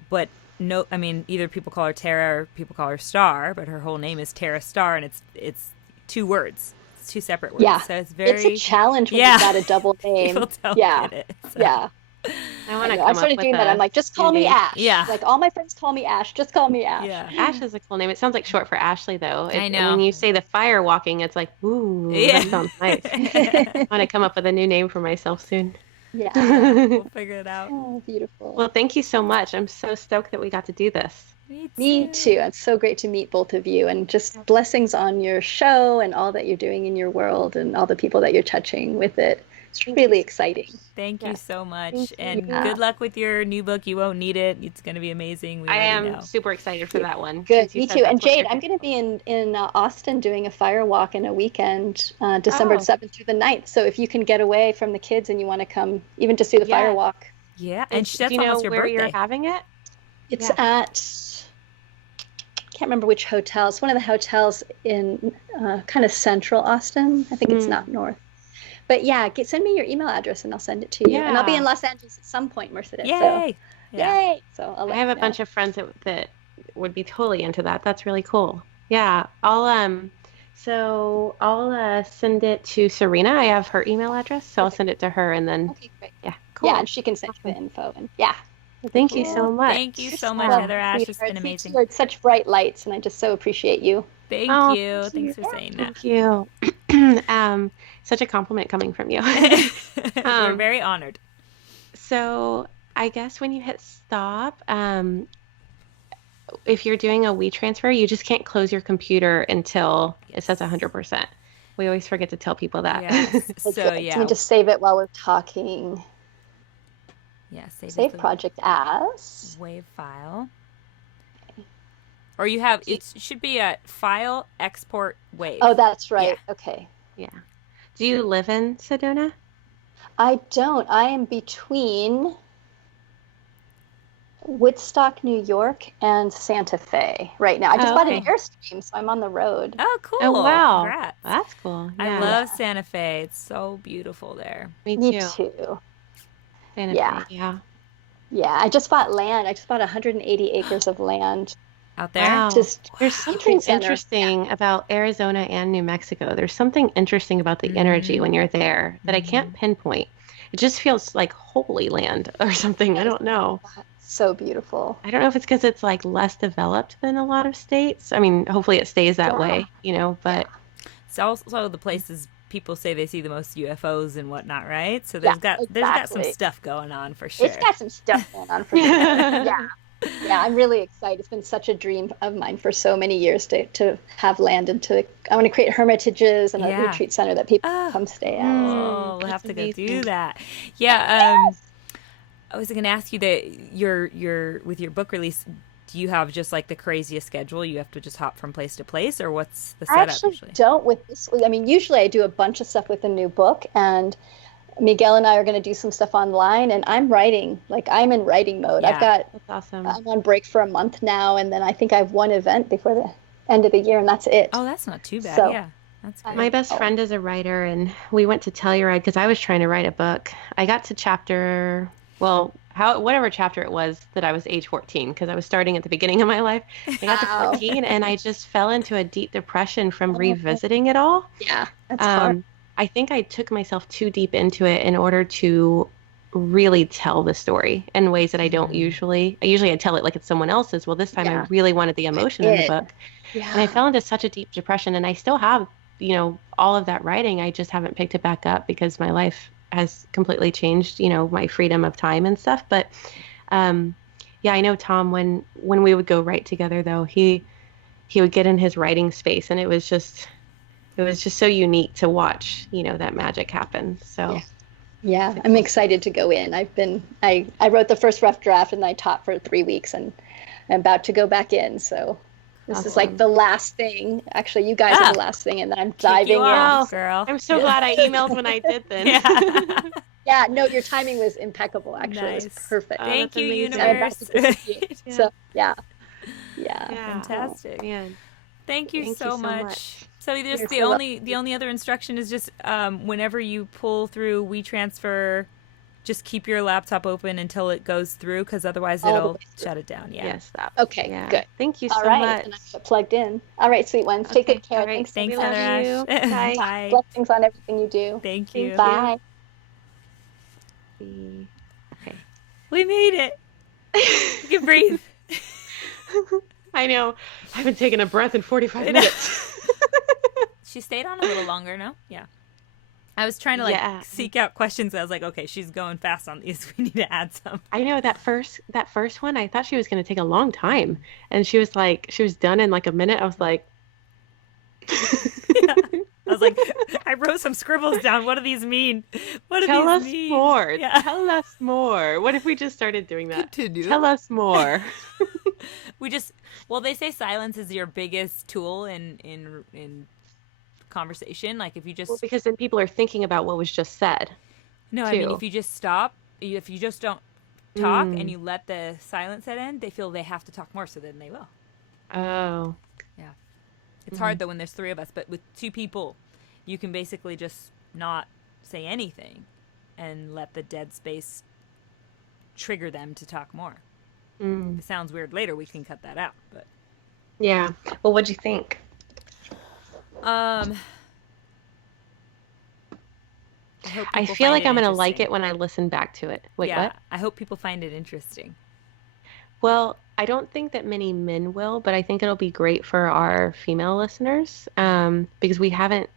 But no, I mean, either people call her Tara or people call her Star, but her whole name is Tara Star, and it's 2 words. It's 2 separate words. yeah, So it's very... it's a challenge when you've got a double name. People don't get it. So. Yeah. I started doing that. I'm like, just call me Ash. Yeah. Like all my friends call me Ash. Just call me Ash. Yeah. Ash is a cool name. It sounds like short for Ashley, though. I know. When you say the fire walking, it's like, ooh, that sounds nice. I want to come up with a new name for myself soon. Yeah. We'll figure it out. Oh, beautiful. Well, thank you so much. I'm so stoked that we got to do this. Me too. It's so great to meet both of you, and just blessings on your show and all that you're doing in your world and all the people that you're touching with it. It's really exciting. Thank you so much. Thank And you. good luck with your new book. You won't need it. It's going to be amazing. We I already am know. super excited for that one. Good. since you Me said too. that's And what Jade, you're I'm going to be in Austin doing a fire walk in a weekend, December 7th through the 9th. So if you can get away from the kids and you want to come, even just do the fire walk. Yeah. And do that's you know almost your where birthday. you're having it? It's at, can't remember which hotel. It's one of the hotels in kind of central Austin. I think it's not north. But yeah, send me your email address and I'll send it to you. And I'll be in Los Angeles at some point, Mercedes. Yay. So, Yeah. yay. So I'll let I have you a know. bunch of friends that would be totally into that. That's really cool. Yeah, I'll send it to Serena. I have her email address, so I'll send it to her, and then Okay, great. cool. Yeah, and she can send you the info. And Thank you so much. Thank you so much, Well, Heather Ash. It's sweetheart, been you amazing. two are such bright lights, and I just so appreciate you. Thank Oh, you. thank Thanks you. for saying that. Thank you. Such a compliment coming from you. We're very honored. So I guess when you hit stop, if you're doing a WeTransfer, you just can't close your computer until it says 100%. We always forget to tell people that. Yes. So, Let yeah. me just save it while we're talking. Yeah, Save project as. WAV file. Or you have, it should be a file export WAV. Oh, that's right. Okay. Yeah. Do you live in Sedona? I don't. I am between Woodstock, New York, and Santa Fe right now. I just bought an Airstream, so I'm on the road. Oh, cool. Oh, wow. Congrats. That's cool. I Yeah. love Santa Fe. It's so beautiful there. Me Me too. too. Santa Yeah. Fe, yeah. Yeah, I just bought land. I just bought 180 acres of land. Out there? Wow. Just There's something center. interesting about Arizona and New Mexico. There's something interesting about the energy when you're there that I can't pinpoint. It just feels like holy land or something. I don't know. So beautiful. I don't know if it's because it's like less developed than a lot of states. I mean, hopefully it stays that Yeah. way, but It's also the places people say they see the most UFOs and whatnot, right? So Yeah, there's got some exactly. stuff going on for sure. It's got some stuff going on for sure. Yeah. Yeah, I'm really excited. It's been such a dream of mine for so many years to have land and I want to create hermitages and a Yeah. retreat center that people Oh, come stay at. oh, we'll that's have to go amazing. do that. Yeah. I was going to ask you that your with your book release, do you have just like the craziest schedule? You have to just hop from place to place, or what's the I setup actually usually? don't with this. I mean, usually I do a bunch of stuff with a new book, and Miguel and I are going to do some stuff online, and I'm writing. Like, I'm in writing mode. Yeah. That's awesome. I'm on break for a month now, and then I think I have one event before the end of the year, and that's it. Oh, that's not too bad. So- Yeah, that's great. My best friend is a writer, and we went to Telluride because I was trying to write a book. I got to whatever chapter it was that I was age 14, because I was starting at the beginning of my life. I got to Wow. 14, and I just fell into a deep depression from revisiting it all. Yeah, that's hard. I think I took myself too deep into it in order to really tell the story in ways that I don't usually. I tell it like it's someone else's. Well, this time I Yeah. really wanted the emotion in the did. book. Yeah. And I fell into such a deep depression, and I still have, all of that writing. I just haven't picked it back up because my life has completely changed, my freedom of time and stuff. But yeah, I know Tom, when we would go write together, though, he would get in his writing space, and it was just so unique to watch, that magic happen. So Yeah, I'm excited to go in. I wrote the first rough draft, and I taught for 3 weeks, and I'm about to go back in. So this is like the last thing. Actually, you guys are the last thing, and then I'm diving you in. off, girl. I'm so glad I emailed when I did then. Yeah. Yeah, no, your timing was impeccable. Actually, it was Nice. perfect. Thank that's you, amazing. I'm about to universe. proceed. Yeah. So yeah. Fantastic. Man. Thank you Thank so you so much. much. So just You're the so only other instruction is just whenever you pull through WeTransfer, just keep your laptop open until it goes through, because otherwise All the it'll way through. shut it down. Yeah. Yes, that. Okay, Yeah. good. Thank you All so right, much. and I have it plugged in. All right, sweet ones. Take good care. All right. Thanks, Thanks so love much. Heather you. Ash. Bye. Bye. Blessings on everything you do. Thank you. Bye. Okay. We made it. You can breathe. I know. I haven't taken a breath in 45 minutes. She stayed on a little longer, no? Yeah. I was trying to Yeah. seek out questions. I was like, okay, she's going fast on these. We need to add some. I know that first one, I thought she was going to take a long time. And she was done in like a minute. I was like, Yeah. I was like, I wrote some scribbles down. What do these mean? What do tell these us mean? more. Yeah. Tell us more. What if we just started doing that? Continue. Tell us more. Well, they say silence is your biggest tool in conversation. Like if you just, Well, because then people are thinking about what was just said. no, I mean, too. if you just stop, if you just don't talk and you let the silence set in, they feel they have to talk more. So then they will. Oh. Yeah. It's hard though when there's 3 of us, but with 2 people, you can basically just not say anything and let the dead space trigger them to talk more. If it sounds weird later, we can cut that out. But Yeah. Well, what'd you think? I feel like I'm going to like it when I listen back to it. Wait, yeah, what? I hope people find it interesting. Well, I don't think that many men will, but I think it'll be great for our female listeners, because we haven't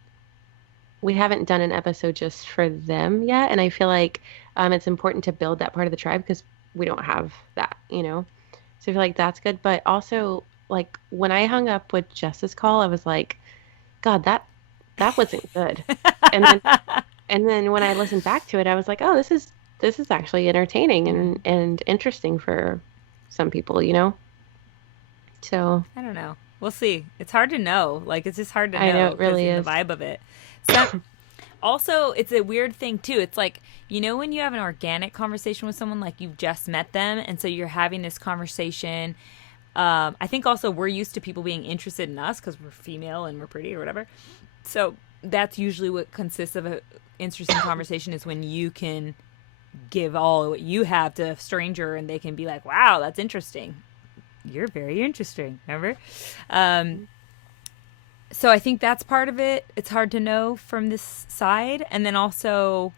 done an episode just for them yet, and I feel like it's important to build that part of the tribe because we don't have that, So I feel like that's good. But also, like when I hung up with Jess's call, I was like, God, that wasn't good. And then when I listened back to it, I was like, oh, this is actually entertaining and interesting for some people, So I don't know. We'll see. It's hard to know. Like it's just hard to know. I know, it really 'cause is. the vibe of it. So, also, it's a weird thing too. It's like, when you have an organic conversation with someone, like you've just met them, and so you're having this conversation. I think also we're used to people being interested in us because we're female and we're pretty or whatever. So that's usually what consists of an interesting conversation, is when you can give all what you have to a stranger and they can be like, wow, that's interesting. You're very interesting. Remember? So I think that's part of it. It's hard to know from this side. And then also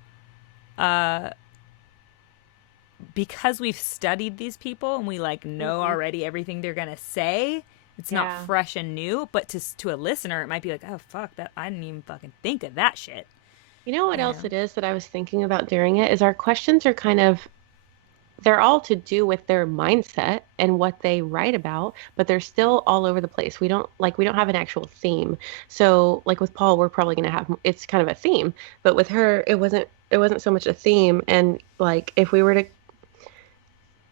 because we've studied these people and we like know already everything they're going to say, it's not fresh and new, but to a listener, it might be like, oh, fuck, that I didn't even fucking think of that shit. You know what else it is that I was thinking about during it is our questions are kind of, they're all to do with their mindset and what they write about, but they're still all over the place. We don't have an actual theme. So like with Paul, we're probably going to have, it's kind of a theme, but with her, it wasn't so much a theme. And like, if we were to,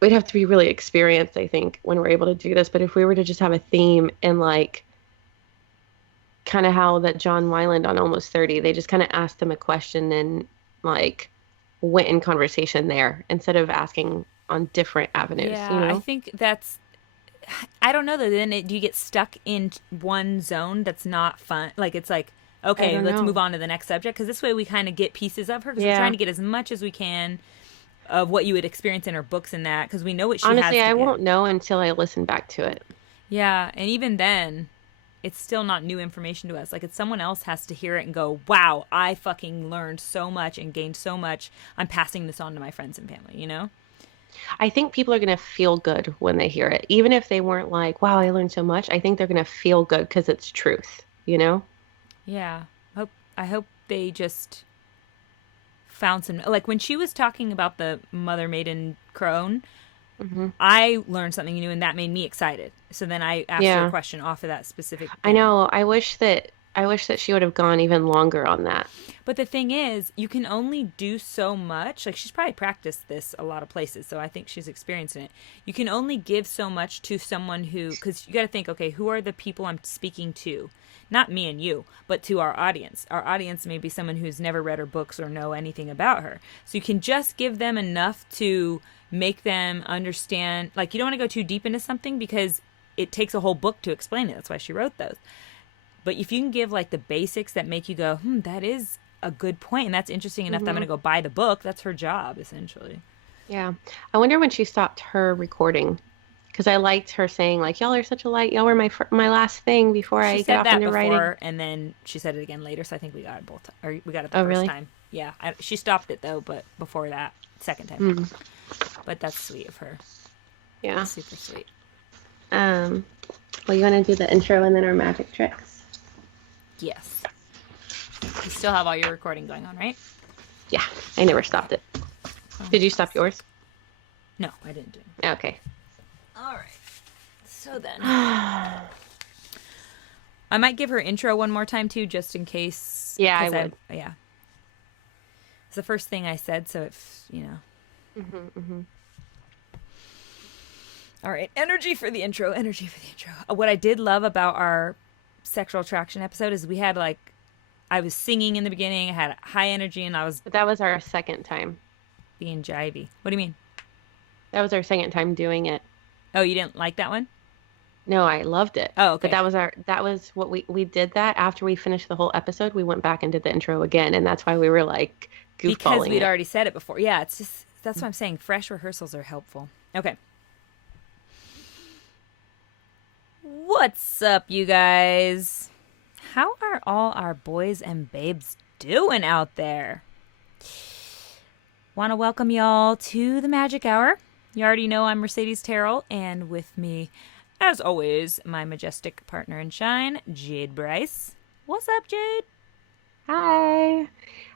we'd have to be really experienced, I think, when we're able to do this. But if we were to just have a theme and like kind of how that John Wyland on Almost 30, they just kind of asked them a question and like went in conversation there instead of asking on different avenues. Yeah, you know? I think that's, I don't know though, then do you get stuck in one zone that's not fun? Like it's like, okay, let's move on to the next subject. Because this way we kind of get pieces of her because we're trying to get as much as we can of what you would experience in her books and that, because we know what she has to Honestly, I give. won't know until I listen back to it. Yeah, and even then, it's still not new information to us. Like, it's someone else has to hear it and go, wow, I fucking learned so much and gained so much. I'm passing this on to my friends and family, you know? I think people are going to feel good when they hear it. Even if they weren't like, wow, I learned so much, I think they're going to feel good because it's truth, you know? Yeah. I hope they just found some, like when she was talking about the mother maiden crone, I learned something new and that made me excited. So then I asked her a question off of that specific thing. I know. I wish that she would have gone even longer on that. But the thing is, you can only do so much. Like, she's probably practiced this a lot of places, so I think she's experiencing it. You can only give so much to someone who, because you got to think, okay, who are the people I'm speaking to? Not me and you, but to our audience. Our audience may be someone who's never read her books or know anything about her. So you can just give them enough to make them understand. Like, you don't want to go too deep into something because it takes a whole book to explain it. That's why she wrote those. But if you can give like the basics that make you go, that is a good point, and that's interesting enough that I'm going to go buy the book, that's her job, essentially. Yeah. I wonder when she stopped her recording, because I liked her saying, like, y'all are such a light. Y'all were my last thing before I got off into writing. She said that before, and then she said it again later, so I think we got it both. Or we got it the first time. Yeah. She stopped it, though, but before that, second time. But that's sweet of her. Yeah. That's super sweet. Well, you want to do the intro and then our magic tricks? Yes. You still have all your recording going on, right? Yeah. I never stopped it. Did you stop yours? No, I didn't do it. Okay. All right. So then. I might give her intro one more time, too, just in case. Yeah, I would. Yeah. It's the first thing I said, so if, you know. All right. Energy for the intro. What I did love about our sexual attraction episode is we had, like, I was singing in the beginning. I had high energy, and But that was our second time. Being jivey. What do you mean? That was our second time doing it. Oh, you didn't like that one? No, I loved it. Oh, okay. But that was what we did that after we finished the whole episode. We went back and did the intro again, and that's why we were like goofballing. Because we'd already said it before. Yeah, it's just that's what I'm saying. Fresh rehearsals are helpful. Okay. What's up, you guys? How are all our boys and babes doing out there? Want to welcome y'all to the Magic Hour. You already know I'm Mercedes Terrell, and with me, as always, my majestic partner in shine, Jade Bryce. What's up, Jade? Hi.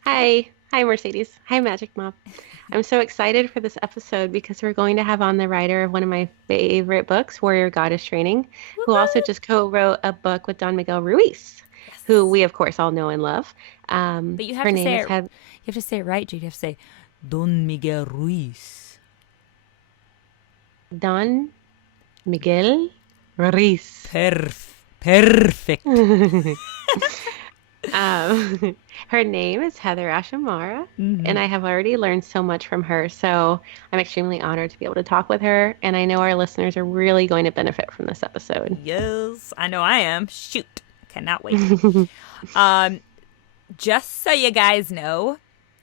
Hi, Mercedes. Hi, Magic Mom. I'm so excited for this episode because we're going to have on the writer of one of my favorite books, Warrior Goddess Training, who also just co-wrote a book with Don Miguel Ruiz, who we, of course, all know and love. But you have to say it. You have to say it right, Jade. You have to say Don Miguel Ruiz. Don Miguel Ruiz. Perfect. Her name is HeatherAsh Amara, and I have already learned so much from her. So I'm extremely honored to be able to talk with her, and I know our listeners are really going to benefit from this episode. Yes, I know I am. Shoot, cannot wait. Just so you guys know,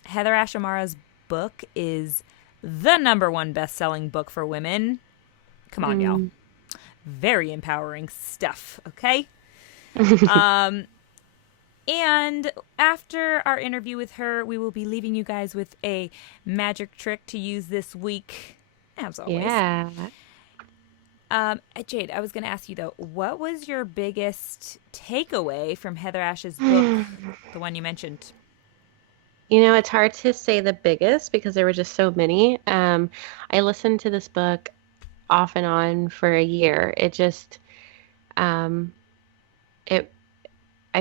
HeatherAsh Amara's book is the #1 best-selling book for women. Come on, y'all. Very empowering stuff, okay? And after our interview with her, we will be leaving you guys with a magic trick to use this week, as always. Yeah. Jade, I was going to ask you, though, what was your biggest takeaway from Heather Ash's book, the one you mentioned? It's hard to say the biggest because there were just so many. I listened to this book off and on for a year. It just, I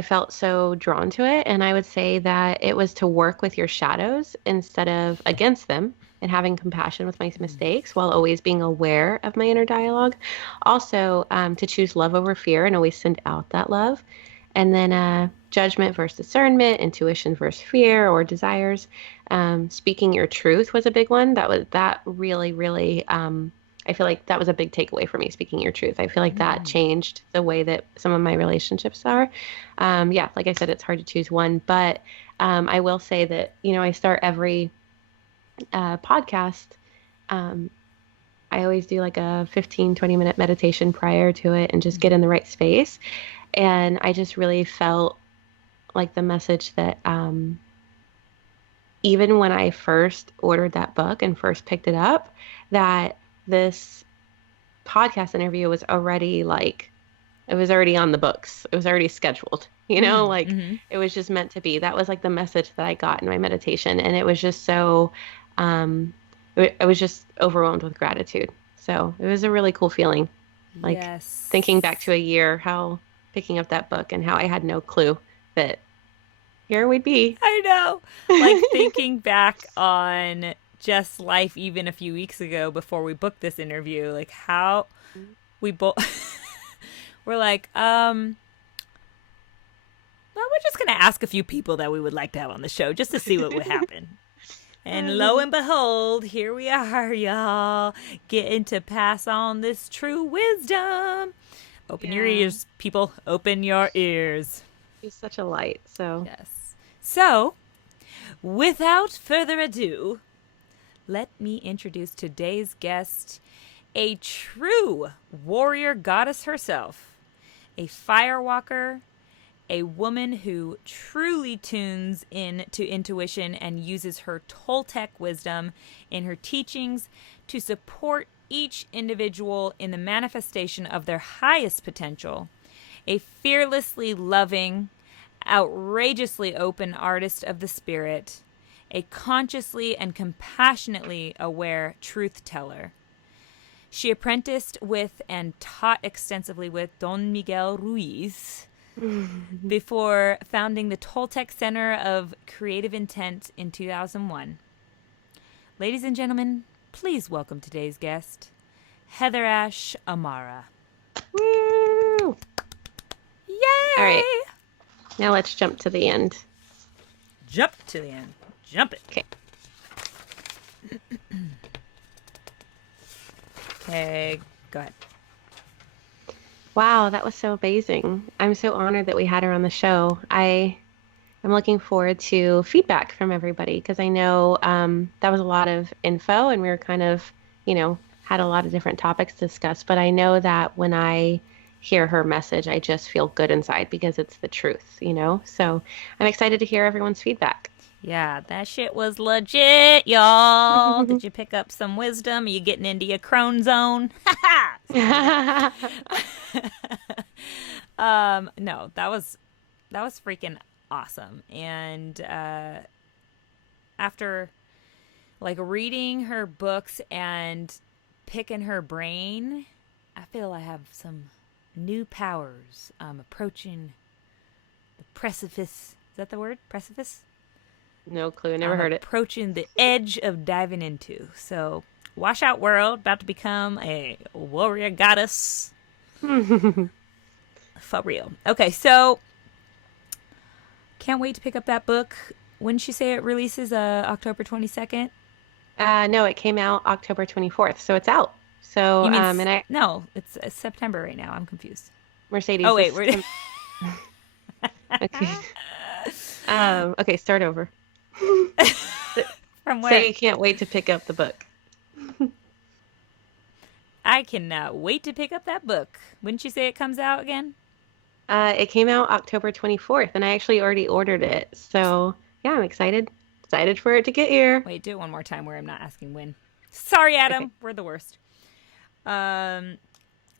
felt so drawn to it. And I would say that it was to work with your shadows instead of against them, and having compassion with my mistakes while always being aware of my inner dialogue. Also, to choose love over fear and always send out that love. And then judgment versus discernment, intuition versus fear or desires. Speaking your truth was a big one. That really, really, I feel like that was a big takeaway for me, speaking your truth. I feel like that changed the way that some of my relationships are. Yeah, like I said, it's hard to choose one. But I will say that, I start every podcast. I always do like a 15, 20-minute meditation prior to it and just get in the right space. And I just really felt like the message that even when I first ordered that book and first picked it up, that this podcast interview was already it was already on the books. It was already scheduled, it was just meant to be. That was like the message that I got in my meditation. And it was just so, I was just overwhelmed with gratitude. So it was a really cool feeling. Thinking back to a year, how picking up that book and how I had no clue that here we'd be. I know. Like thinking back on just life even a few weeks ago before we booked this interview, like how we both we're like, well, we're just going to ask a few people that we would like to have on the show just to see what would happen. And lo and behold, here we are, y'all, getting to pass on this true wisdom. Open your ears, people. Open your ears. He's such a light, so. Yes. So, without further ado, let me introduce today's guest, a true warrior goddess herself, a firewalker, a woman who truly tunes in to intuition and uses her Toltec wisdom in her teachings to support each individual in the manifestation of their highest potential, a fearlessly loving, outrageously open artist of the spirit, a consciously and compassionately aware truth teller. She apprenticed with and taught extensively with Don Miguel Ruiz before founding the Toltec Center of Creative Intent in 2001. Ladies and gentlemen, please welcome today's guest, HeatherAsh Amara. Woo! Yay! All right. Now let's jump to the end. Jump to the end. Jump it. Okay. Okay, go ahead. Wow, that was so amazing. I'm so honored that we had her on the show. I'm looking forward to feedback from everybody because I know that was a lot of info and we were kind of, had a lot of different topics to discuss. But I know that when I hear her message, I just feel good inside because it's the truth, So I'm excited to hear everyone's feedback. Yeah, that shit was legit, y'all. Did you pick up some wisdom? Are you getting into your crone zone? No, that was freaking awesome. And after reading her books and picking her brain, I feel I have some new powers. I'm approaching the precipice. Is that the word? Precipice? No clue. Never heard it. Approaching the edge of diving into. So, wash out world, about to become a warrior goddess. For real. Okay, so can't wait to pick up that book. When did she say it releases? October 22nd? No, it came out October 24th, so it's out. So, you mean no, it's September right now. I'm confused. Mercedes. Oh wait, we're okay. Okay, start over. From where? Say you can't wait to pick up the book. I cannot wait to pick up that book. Wouldn't you say it comes out again? It came out October 24th, and I actually already ordered it. So yeah, I'm excited. Excited for it to get here. Wait, do it one more time where I'm not asking when. Sorry, Adam. Okay. We're the worst. Or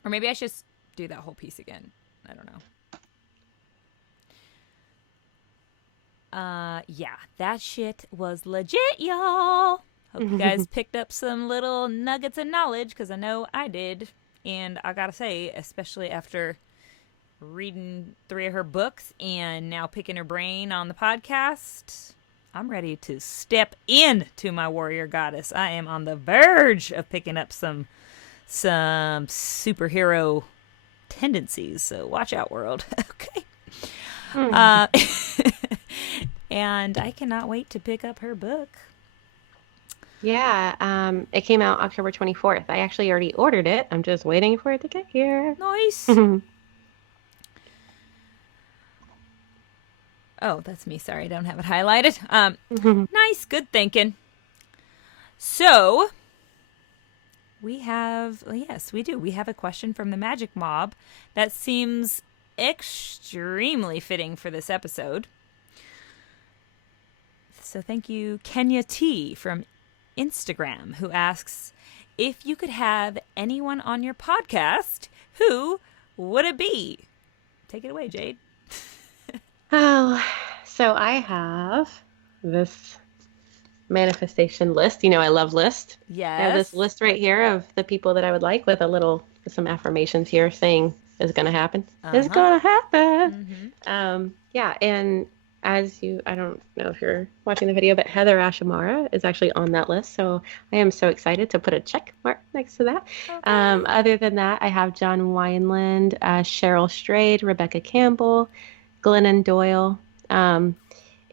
maybe I should just do that whole piece again. I don't know. Yeah, that shit was legit, y'all. Hope you guys picked up some little nuggets of knowledge, because I know I did. And I gotta say, especially after reading 3 of her books and now picking her brain on the podcast, I'm ready to step into my warrior goddess. I am on the verge of picking up some superhero tendencies. So watch out, world. Okay. And I cannot wait to pick up her book. Yeah, it came out October 24th. I actually already ordered it. I'm just waiting for it to get here. Nice. Oh, that's me. Sorry, I don't have it highlighted. Nice. Good thinking. So, yes, we do. We have a question from the Magic Mob that seems extremely fitting for this episode. So thank you, Kenya T from Instagram, who asks, if you could have anyone on your podcast, who would it be? Take it away, Jade. Oh, so I have this manifestation list. You know, I love lists. Yes. I have this list right here of the people that I would like, with some affirmations here saying is going to happen. It's going to happen. Yeah. And I don't know if you're watching the video, but HeatherAsh Amara is actually on that list. So I am so excited to put a check mark next to that. Okay. Other than that, I have John Wineland, Cheryl Strayed, Rebecca Campbell, Glennon Doyle,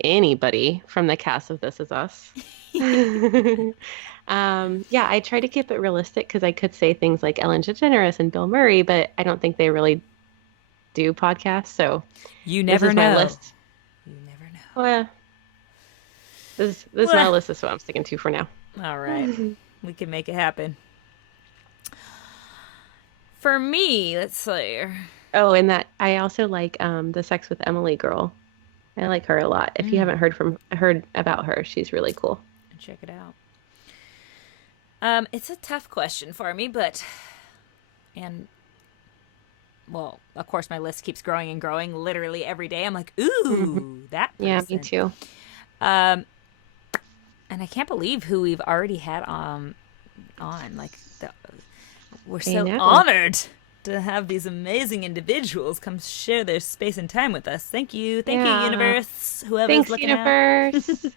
anybody from the cast of This Is Us. Yeah, I try to keep it realistic, because I could say things like Ellen DeGeneres and Bill Murray, but I don't think they really do podcasts. So you never know. My list. You never know. Well, this is my list. Is what I'm sticking to for now. All right, we can make it happen. For me, let's see. Oh, and that I also like the Sex with Emily girl. I like her a lot. If you haven't heard about her, she's really cool. Check it out. It's a tough question for me, well, of course, my list keeps growing and growing. Literally every day, I'm like, ooh, that person. Yeah, me too. And I can't believe who we've already had on. Like, we're so honored to have these amazing individuals come share their space and time with us. Thank you, universe. Whoever's looking universe. out.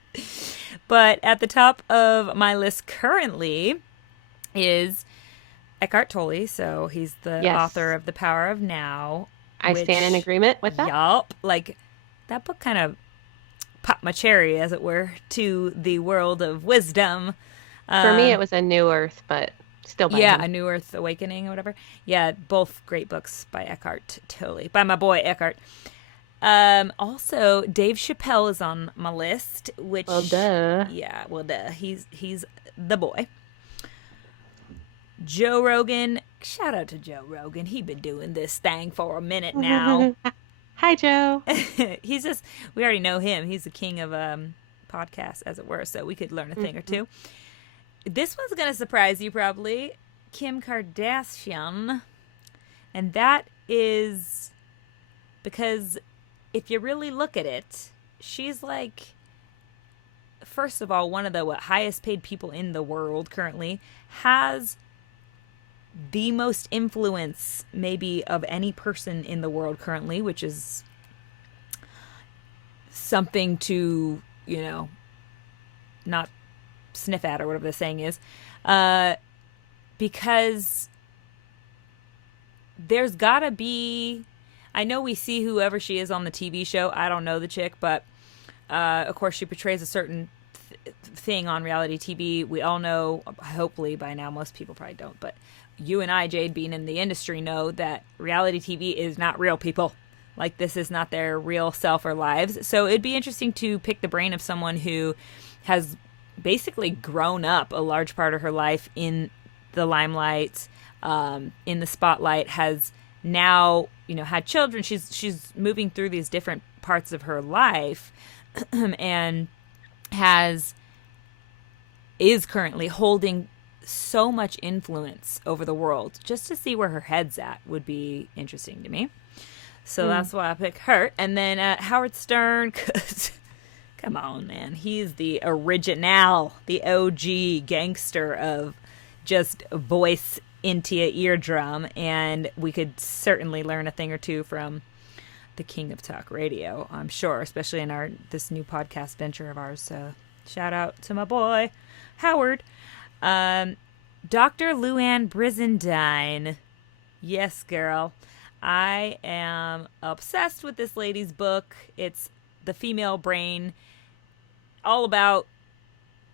But at the top of my list currently is Eckhart Tolle. So he's the author of The Power of Now. I stand in agreement with that. Yup. Like, that book kind of popped my cherry, as it were, to the world of wisdom. For me, it was A New Earth, but still by him. A New Earth Awakening or whatever. Yeah, both great books by Eckhart Tolle, by my boy Eckhart. Also, Dave Chappelle is on my list, which... Well, duh. Yeah, well, duh. He's the boy. Joe Rogan. Shout out to Joe Rogan. He's been doing this thing for a minute now. Hi, Joe. He's just... We already know him. He's the king of podcasts, as it were, so we could learn a thing or two. This one's going to surprise you, probably. Kim Kardashian. And that is because... if you really look at it, she's like, first of all, one of the highest paid people in the world currently, has the most influence maybe of any person in the world currently, which is something to, not sniff at, or whatever the saying is, because there's gotta be... I know we see whoever she is on the TV show. I don't know the chick, but of course she portrays a certain thing on reality TV. We all know, hopefully by now, most people probably don't, but you and I, Jade, being in the industry, know that reality TV is not real people. Like, this is not their real self or lives. So it'd be interesting to pick the brain of someone who has basically grown up a large part of her life in the limelight, in the spotlight, has now had children. She's moving through these different parts of her life and is currently holding so much influence over the world. Just to see where her head's at would be interesting to me. So that's why I picked her. And then Howard Stern, 'cause come on, man. He's the original, the OG gangster of just voice into your eardrum. And we could certainly learn a thing or two from the king of talk radio, I'm sure, especially in this new podcast venture of ours. So shout out to my boy, Howard. Dr. Luann Brizendine. Yes, girl. I am obsessed with this lady's book. It's The Female Brain, all about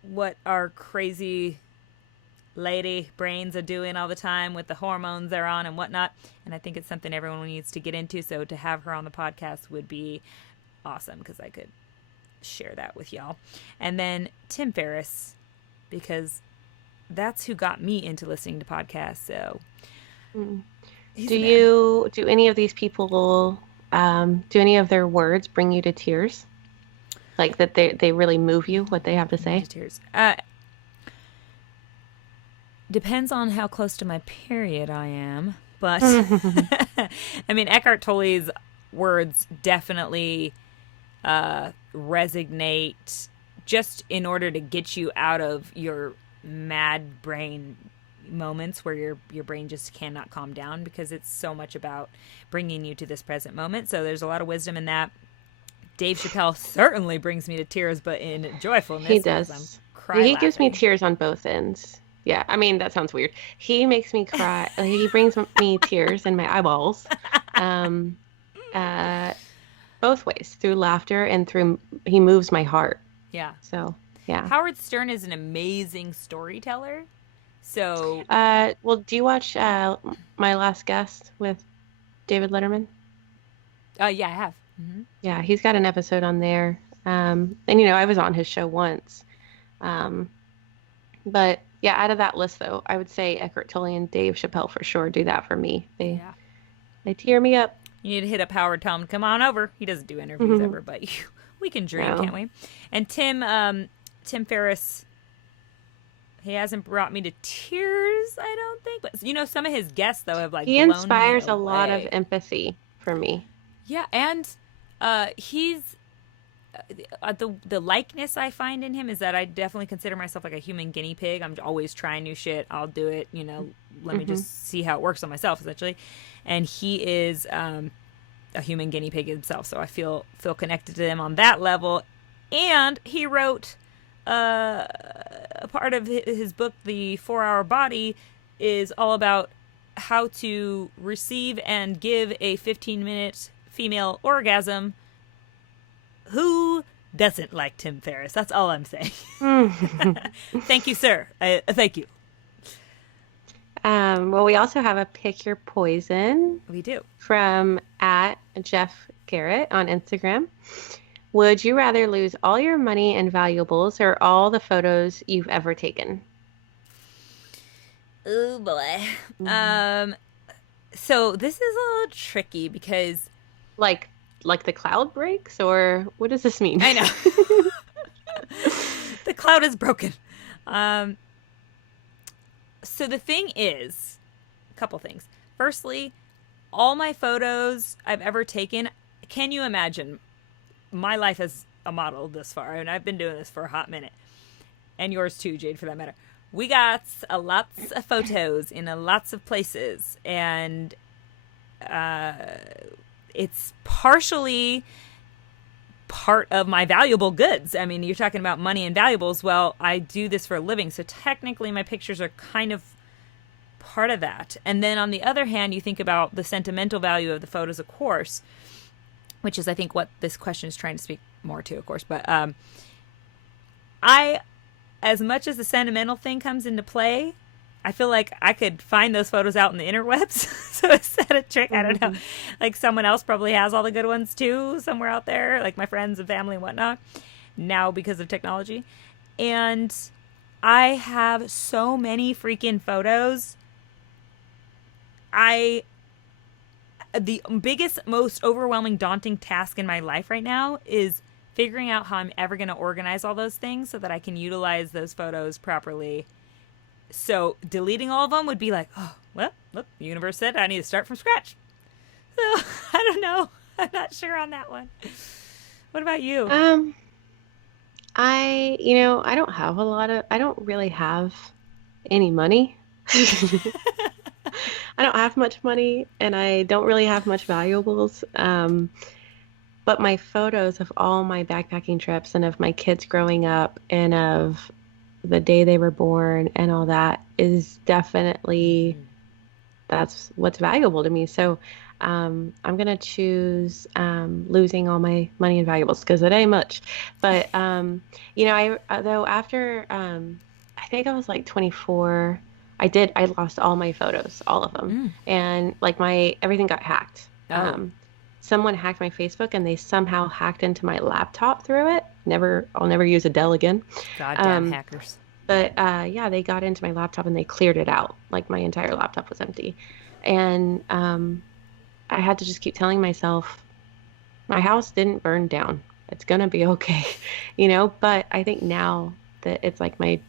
what our crazy lady brains are doing all the time with the hormones they're on and whatnot. And I think it's something everyone needs to get into. So to have her on the podcast would be awesome because I could share that with y'all. And then Tim Ferriss, because that's who got me into listening to podcasts. So do any of these people, do any of their words bring you to tears? Like that they really move you, what they have to say? Tears. Depends on how close to my period I am. But, I mean, Eckhart Tolle's words definitely resonate just in order to get you out of your mad brain moments where your brain just cannot calm down, because it's so much about bringing you to this present moment. So there's a lot of wisdom in that. Dave Chappelle certainly brings me to tears, but in joyfulness. He does. He gives me tears on both ends. Yeah, I mean, that sounds weird. He makes me cry. He brings me tears in my eyeballs. Both ways, through laughter and he moves my heart. Yeah. So, yeah. Howard Stern is an amazing storyteller. So, well, do you watch My Last Guest with David Letterman? Yeah, I have. Mm-hmm. Yeah, he's got an episode on there. And, I was on his show once. But, yeah, out of that list, though, I would say Eckhart Tolle and Dave Chappelle for sure do that for me. They tear me up. You need to hit up Howard, tell him to come on over. He doesn't do interviews ever, but we can dream, can't we? And Tim Ferriss, he hasn't brought me to tears, I don't think. But, some of his guests, though, have, he inspires a lot of empathy for me. Yeah, and he's... the likeness I find in him is that I definitely consider myself like a human guinea pig. I'm always trying new shit. I'll do it, let me just see how it works on myself, essentially. And he is a human guinea pig himself, so I feel connected to him on that level. And he wrote a part of his book, The 4-Hour Body, is all about how to receive and give a 15-minute female orgasm. Who doesn't like Tim Ferriss? That's all I'm saying. Thank you, sir. Thank you. Well, we also have a Pick Your Poison. We do. From @JeffGarrett on Instagram. Would you rather lose all your money and valuables or all the photos you've ever taken? Oh, boy. So this is a little tricky because... Like the cloud breaks, or what does this mean? I know. The cloud is broken. So the thing is, a couple things. Firstly, all my photos I've ever taken, can you imagine my life as a model this far? And I've been doing this for a hot minute. And yours too, Jade, for that matter. We got lots of photos in lots of places. And it's partially part of my valuable goods. I mean, you're talking about money and valuables. Well, I do this for a living, so technically my pictures are kind of part of that. And then on the other hand, you think about the sentimental value of the photos, of course, which is, I think, what this question is trying to speak more to, of course. But as much as the sentimental thing comes into play, I feel like I could find those photos out in the interwebs. So is that a trick? I don't know. Like someone else probably has all the good ones too, somewhere out there, like my friends and family and whatnot, now because of technology. And I have so many freaking photos. the biggest, most overwhelming, daunting task in my life right now is figuring out how I'm ever going to organize all those things so that I can utilize those photos properly. So deleting all of them would be like, oh, well, look, the universe said I need to start from scratch. So I don't know. I'm not sure on that one. What about you? I don't really have any money. I don't have much money and I don't really have much valuables. But my photos of all my backpacking trips and of my kids growing up and of the day they were born and all that is definitely, that's what's valuable to me. So I'm going to choose losing all my money and valuables because it ain't much. But, after, I think I was like 24, I lost all my photos, all of them. And like everything got hacked. Someone hacked my Facebook and they somehow hacked into my laptop through it. I'll never use a Dell again. Goddamn hackers. But they got into my laptop and they cleared it out. Like my entire laptop was empty. And I had to just keep telling myself, my house didn't burn down. It's going to be okay. But I think now that it's like my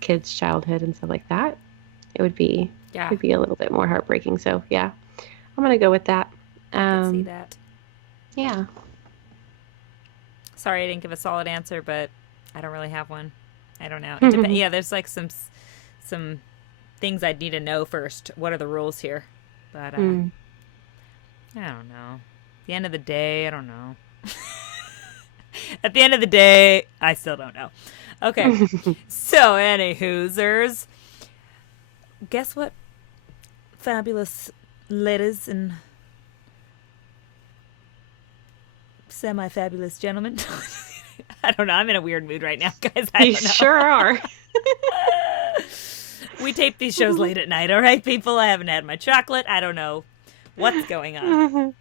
kids' childhood and stuff like that, it would be a little bit more heartbreaking. So yeah, I'm going to go with that. I can see that. Yeah. Sorry I didn't give a solid answer, but I don't really have one. I don't know. It depends. Yeah, there's like some things I'd need to know first. What are the rules here? But I don't know. At the end of the day, I don't know. At the end of the day, I still don't know. Okay. So, anywhoozers, guess what? Fabulous ladies and semi-fabulous gentlemen. I don't know. I'm in a weird mood right now, guys. I don't know. Sure are. We tape these shows late at night, all right, people? I haven't had my chocolate. I don't know what's going on.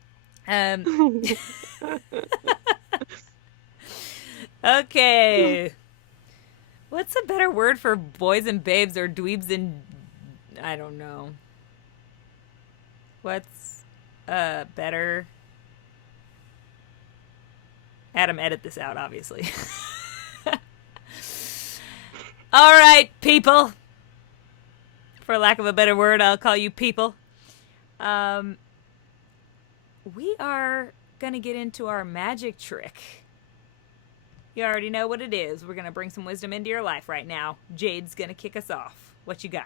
Okay. What's a better word for boys and babes or dweebs and... I don't know. What's better... Adam, edit this out, obviously. All right, people. For lack of a better word, I'll call you people. We are going to get into our magic trick. You already know what it is. We're going to bring some wisdom into your life right now. Jade's going to kick us off. What you got?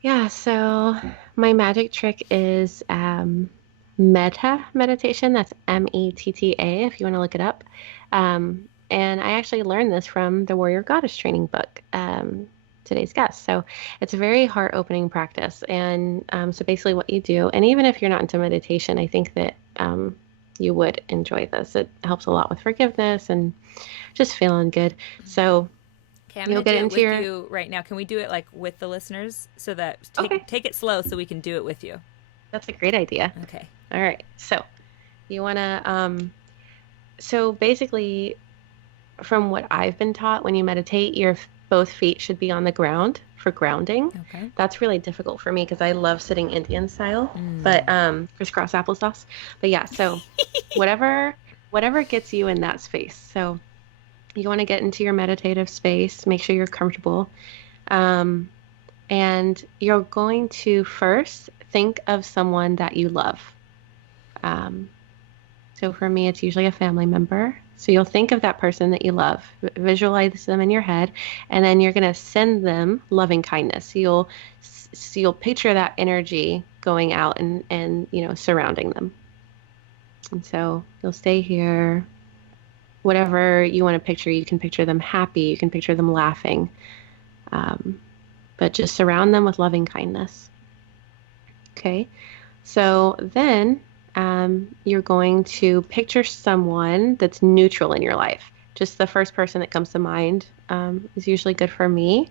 Yeah, so my magic trick is metta meditation. That's METTA if you want to look it up. And I actually learned this from the Warrior Goddess training book, today's guest. So it's a very heart-opening practice. And so basically what you do, and even if you're not into meditation, I think that you would enjoy this. It helps a lot with forgiveness and just feeling good. So I'm going to do it with you right now. Can we do it like with the listeners so that take it slow so we can do it with you? That's a great idea. Okay. All right. So you want to, so basically from what I've been taught, when you meditate, your both feet should be on the ground for grounding. Okay. That's really difficult for me because I love sitting Indian style, but crisscross applesauce. But yeah, so whatever gets you in that space. So you want to get into your meditative space, make sure you're comfortable. And you're going to first think of someone that you love. So for me, it's usually a family member. So you'll think of that person that you love, visualize them in your head, and then you're going to send them loving kindness. So you'll picture that energy going out and surrounding them. And so you'll stay here. Whatever you want to picture, you can picture them happy, you can picture them laughing, but just surround them with loving kindness. Okay, so then you're going to picture someone that's neutral in your life. Just the first person that comes to mind is usually good for me,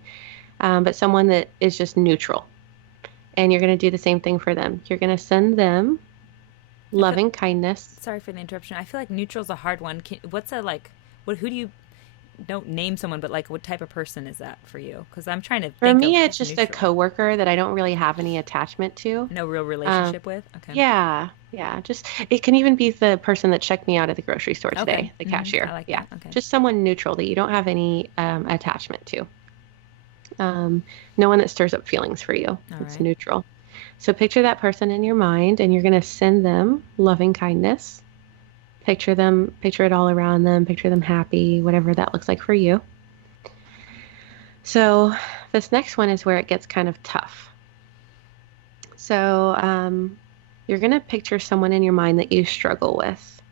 but someone that is just neutral. And you're going to do the same thing for them. You're going to send them loving kindness. Sorry for the interruption. I feel like neutral's a hard one. Who do you don't name someone, but like what type of person is that for you? Because I'm trying to For think me, of it's just a neutral. coworker that I don't really have any attachment to. No real Um, relationship with. Okay. yeah, yeah. Just it can even be the person that checked me out at the grocery store Okay. today, the I cashier. like Yeah, that. Okay. just someone neutral that you don't have any attachment to. Um, no one that stirs up feelings for you. All It's right. neutral. So picture that person in your mind, and you're going to send them loving kindness. Picture them, picture it all around them, picture them happy, whatever that looks like for you. So this next one is where it gets kind of tough. So you're going to picture someone in your mind that you struggle with.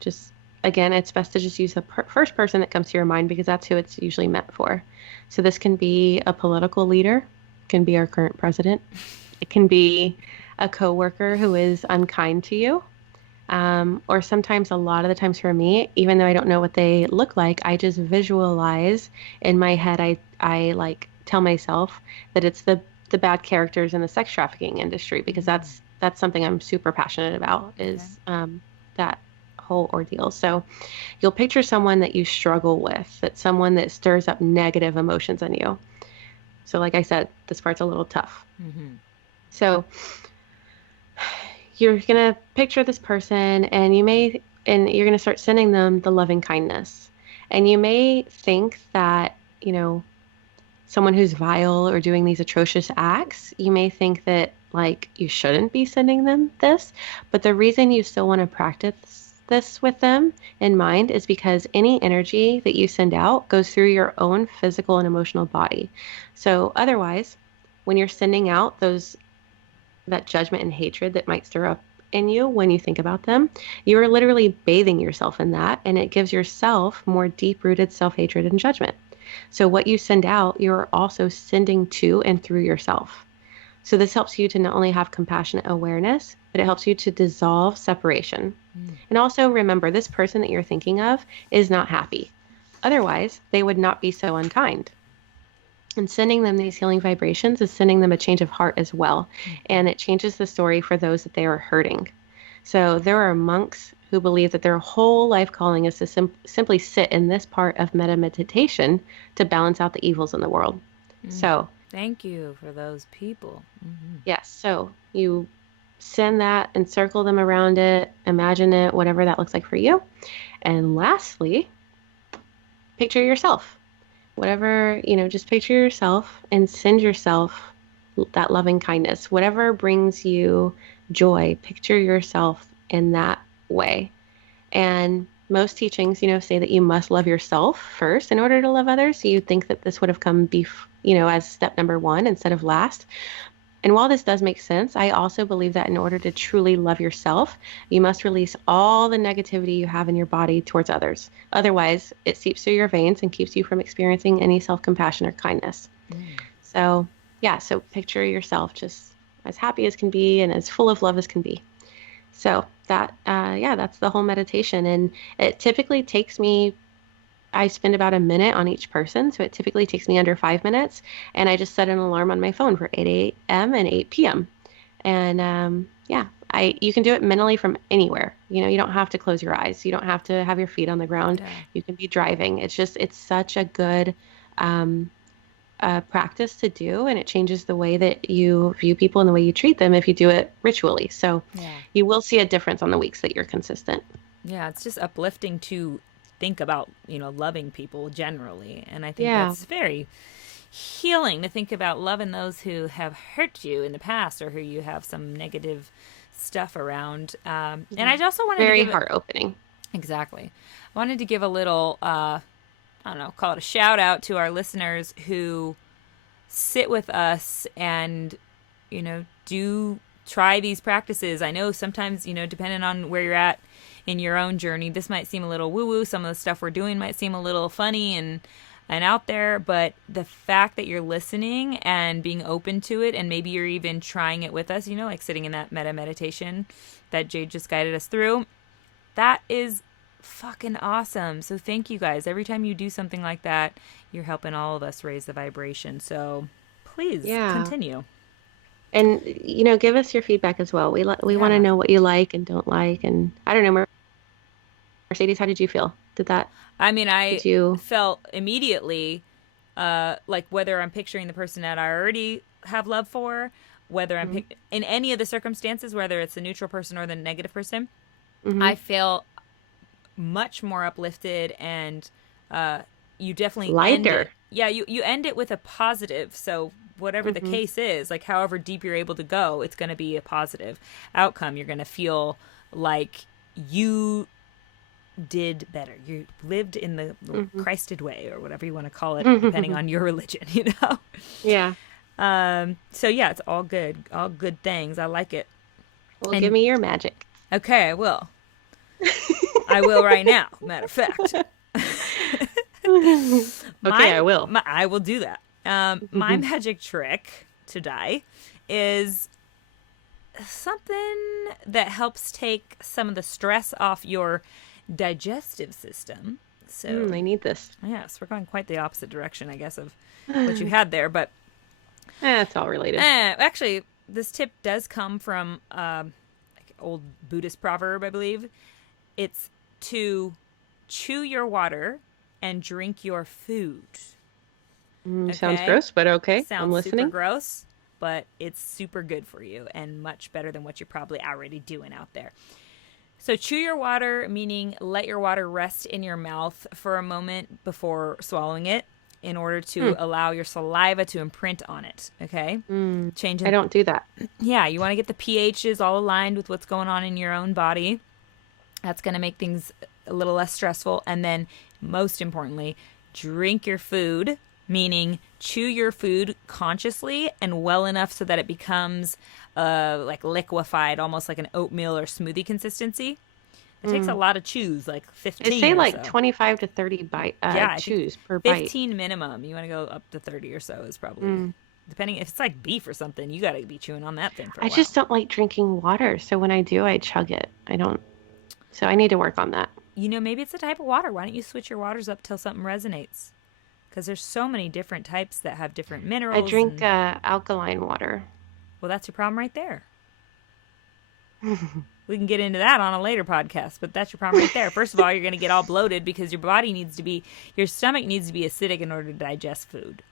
Just again, it's best to just use the first person that comes to your mind because that's who it's usually meant for. So this can be a political leader, it can be our current president, it can be a coworker who is unkind to you. Or sometimes, a lot of the times for me, even though I don't know what they look like, I just visualize in my head. I like tell myself that it's the bad characters in the sex trafficking industry because that's something I'm super passionate about is that whole ordeal. So you'll picture someone that you struggle with, that's someone that stirs up negative emotions in you. So like I said, this part's a little tough. So you're going to picture this person and you're going to start sending them the loving kindness. And you may think that, someone who's vile or doing these atrocious acts, you may think that like you shouldn't be sending them this, but the reason you still want to practice this with them in mind is because any energy that you send out goes through your own physical and emotional body. So otherwise, when you're sending out that judgment and hatred that might stir up in you when you think about them, you are literally bathing yourself in that, and it gives yourself more deep-rooted self-hatred and judgment. So what you send out, you're also sending to and through yourself. So this helps you to not only have compassionate awareness, but it helps you to dissolve separation. And also remember, this person that you're thinking of is not happy. Otherwise, they would not be so unkind. And sending them these healing vibrations is sending them a change of heart as well. And it changes the story for those that they are hurting. So there are monks who believe that their whole life calling is to simply sit in this part of metta meditation to balance out the evils in the world. So thank you for those people. yes, so you send that and circle them around it, imagine it, whatever that looks like for you. And lastly, picture yourself. Whatever, just picture yourself and send yourself that loving kindness. Whatever brings you joy, picture yourself in that way. And most teachings, say that you must love yourself first in order to love others. So you think that this would have come as step number one instead of last. And while this does make sense, I also believe that in order to truly love yourself, you must release all the negativity you have in your body towards others. Otherwise, it seeps through your veins and keeps you from experiencing any self-compassion or kindness. So picture yourself just as happy as can be and as full of love as can be. So that's the whole meditation. And it typically takes me, I spend about a minute on each person. So it typically takes me under 5 minutes. And I just set an alarm on my phone for 8 a.m. and 8 p.m. And you can do it mentally from anywhere. You don't have to close your eyes. You don't have to have your feet on the ground. Okay. You can be driving. It's such a good practice to do, and it changes the way that you view people and the way you treat them if you do it ritually. So you will see a difference on the weeks that you're consistent. Yeah, it's just uplifting to think about, loving people generally. And I think that's very healing to think about loving those who have hurt you in the past or who you have some negative stuff around. And I also wanted very to give heart opening. Exactly. I wanted to give a little, call it a shout out to our listeners who sit with us and, do try these practices. I know sometimes, depending on where you're at in your own journey, this might seem a little woo-woo. Some of the stuff we're doing might seem a little funny and out there, but the fact that you're listening and being open to it, and maybe you're even trying it with us, like sitting in that metta meditation that Jade just guided us through, that is fucking awesome. So thank you guys. Every time you do something like that, you're helping all of us raise the vibration. So please continue. And, give us your feedback as well. We want to know what you like and don't like. And I don't know, Mercedes, how did you feel? I did you? felt immediately like whether I'm picturing the person that I already have love for, whether I'm in any of the circumstances, whether it's the neutral person or the negative person, I feel much more uplifted, and you definitely end Lighter. it. Yeah, you end it with a positive. So whatever the case is, like however deep you're able to go, it's going to be a positive outcome. You're going to feel like you did better. You lived in the Christed way, or whatever you want to call it, depending on your religion, you know? Yeah. So yeah, it's all good things. I like it. Well, give me your magic. Okay, I will. I will right now, matter of fact. I will. I will do that. My magic trick today is something that helps take some of the stress off your digestive system. So I need this. Yes, we're going quite the opposite direction, I guess, of what you had there. But it's all related. Actually, this tip does come from like an old Buddhist proverb, I believe. It's to chew your water and drink your food. Okay? Sounds gross, but okay. Sounds I'm listening. super gross, but it's super good for you and much better than what you're probably already doing out there. So chew your water, meaning let your water rest in your mouth for a moment before swallowing it in order to allow your saliva to imprint on it, okay? I don't do that. Yeah, you want to get the pHs all aligned with what's going on in your own body. That's going to make things a little less stressful. And then, most importantly, drink your food, meaning chew your food consciously and well enough so that it becomes like liquefied, almost like an oatmeal or smoothie consistency. It takes a lot of chews, like 15. They say like so. 25 to 30 chews per 15 bite. 15 minimum. You want to go up to 30 or so is probably, depending if it's like beef or something, you got to be chewing on that thing for a while. I just don't like drinking water. So when I do, I chug it. So I need to work on that. You know, maybe it's the type of water. Why don't you switch your waters up till something resonates? Because there's so many different types that have different minerals. I drink alkaline water. Well, that's your problem right there. We can get into that on a later podcast, but that's your problem right there. First of all, you're going to get all bloated because your stomach needs to be acidic in order to digest food.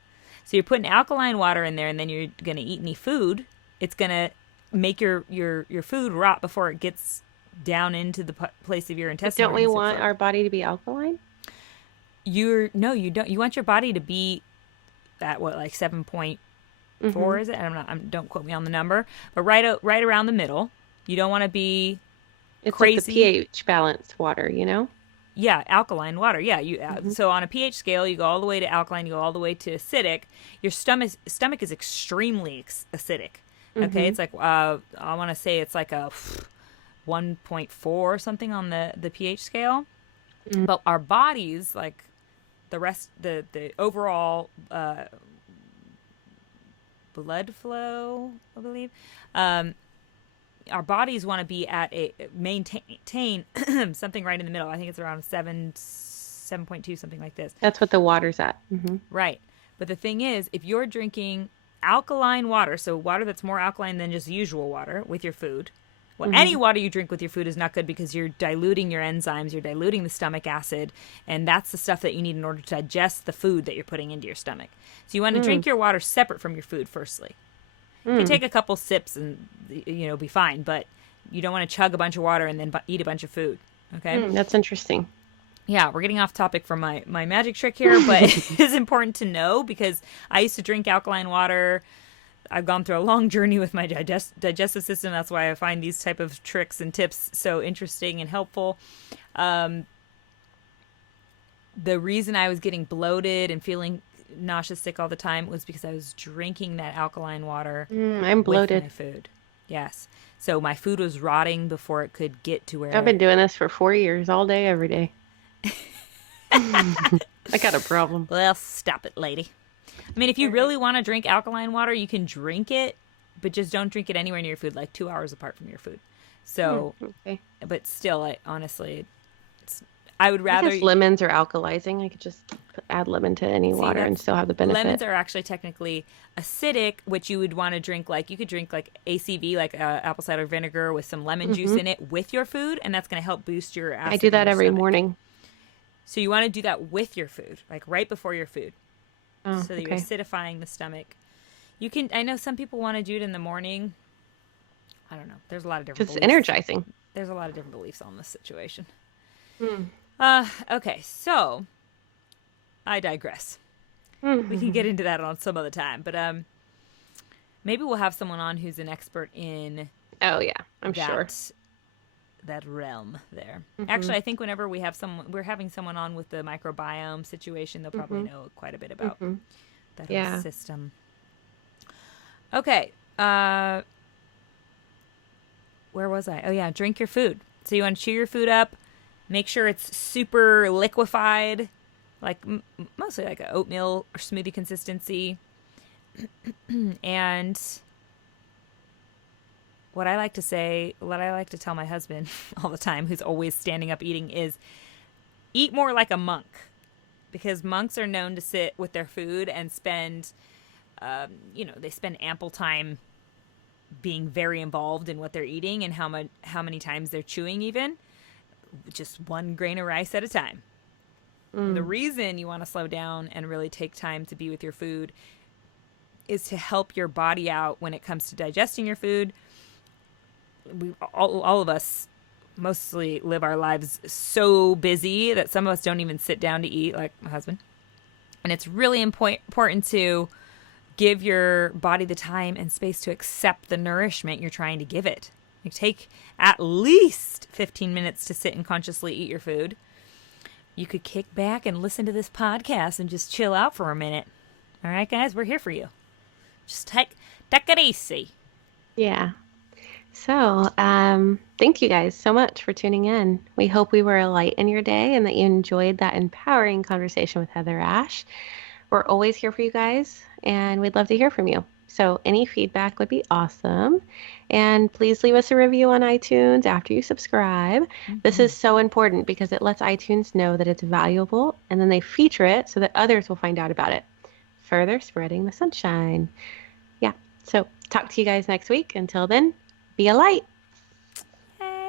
So you're putting alkaline water in there, and then you're going to eat any food. It's going to make your food rot before it gets down into the place of your intestine. But don't we want our body to be alkaline? No, you don't. You want your body to be at what, like 7.4 is it? Don't quote me on the number, but right around the middle. You don't want to be crazy. It's like the pH balanced water, you know? Yeah, alkaline water. Yeah, so on a pH scale, you go all the way to alkaline, you go all the way to acidic. Your stomach is extremely acidic. Okay, it's like I want to say it's like a 1.4 or something on the pH scale. But our bodies, like the rest, the overall blood flow, I believe, our bodies want to be at maintain something right in the middle. I think it's around 7.2, something like this. That's what the water's at. Right. But the thing is, if you're drinking alkaline water, so water that's more alkaline than just usual water with your food, well, any water you drink with your food is not good because you're diluting your enzymes, you're diluting the stomach acid, and that's the stuff that you need in order to digest the food that you're putting into your stomach. So you want to drink your water separate from your food firstly. You can take a couple sips and, be fine, but you don't want to chug a bunch of water and then eat a bunch of food, okay? That's interesting. Yeah, we're getting off topic from my magic trick here, but it's important to know because I used to drink alkaline water. I've gone through a long journey with my digestive system. That's why I find these type of tricks and tips so interesting and helpful. The reason I was getting bloated and feeling nauseous, sick all the time was because I was drinking that alkaline water. I'm bloated. With my food. Yes. So my food was rotting before it could get to where I've been doing this for 4 years, all day, every day. I got a problem. Well, stop it, lady. I mean, if you really want to drink alkaline water, you can drink it, but just don't drink it anywhere near your food, like 2 hours apart from your food. So, but still, I would rather... lemons are alkalizing. I could just add lemon to any water and still have the benefit. Lemons are actually technically acidic, which you would want to drink you could drink like ACV, like apple cider vinegar with some lemon juice in it with your food, and that's going to help boost your acid. I do that every morning. So you want to do that with your food, like right before your food, Oh, so that you're acidifying the stomach. You can. I know some people want to do it in the morning. I don't know. There's a lot of different Because it's beliefs. energizing. There's a lot of different beliefs on this situation. Hmm. Okay, so I digress. We can get into that on some other time, but maybe we'll have someone on who's an expert in Oh, yeah, I'm sure. that realm there. Actually, I think whenever we're having someone on with the microbiome situation, they'll probably know quite a bit about that whole system. Okay. Where was I? Oh, yeah. Drink your food. So you want to chew your food up. Make sure it's super liquefied, like mostly like an oatmeal or smoothie consistency. And what I like to tell my husband all the time, who's always standing up eating, is eat more like a monk. Because monks are known to sit with their food and spend, they spend ample time being very involved in what they're eating and how many times they're chewing, even just one grain of rice at a time. The reason you want to slow down and really take time to be with your food is to help your body out when it comes to digesting your food. All of us mostly live our lives so busy that some of us don't even sit down to eat, like my husband. And it's really important to give your body the time and space to accept the nourishment you're trying to give it. You take at least 15 minutes to sit and consciously eat your food. You could kick back and listen to this podcast and just chill out for a minute. All right, guys, we're here for you. Just take it easy. Yeah. So, thank you guys so much for tuning in. We hope we were a light in your day and that you enjoyed that empowering conversation with HeatherAsh. We're always here for you guys, and we'd love to hear from you. So any feedback would be awesome. And please leave us a review on iTunes after you subscribe. This is so important because it lets iTunes know that it's valuable, and then they feature it so that others will find out about it, further spreading the sunshine. Yeah. So talk to you guys next week. Until then, be a light.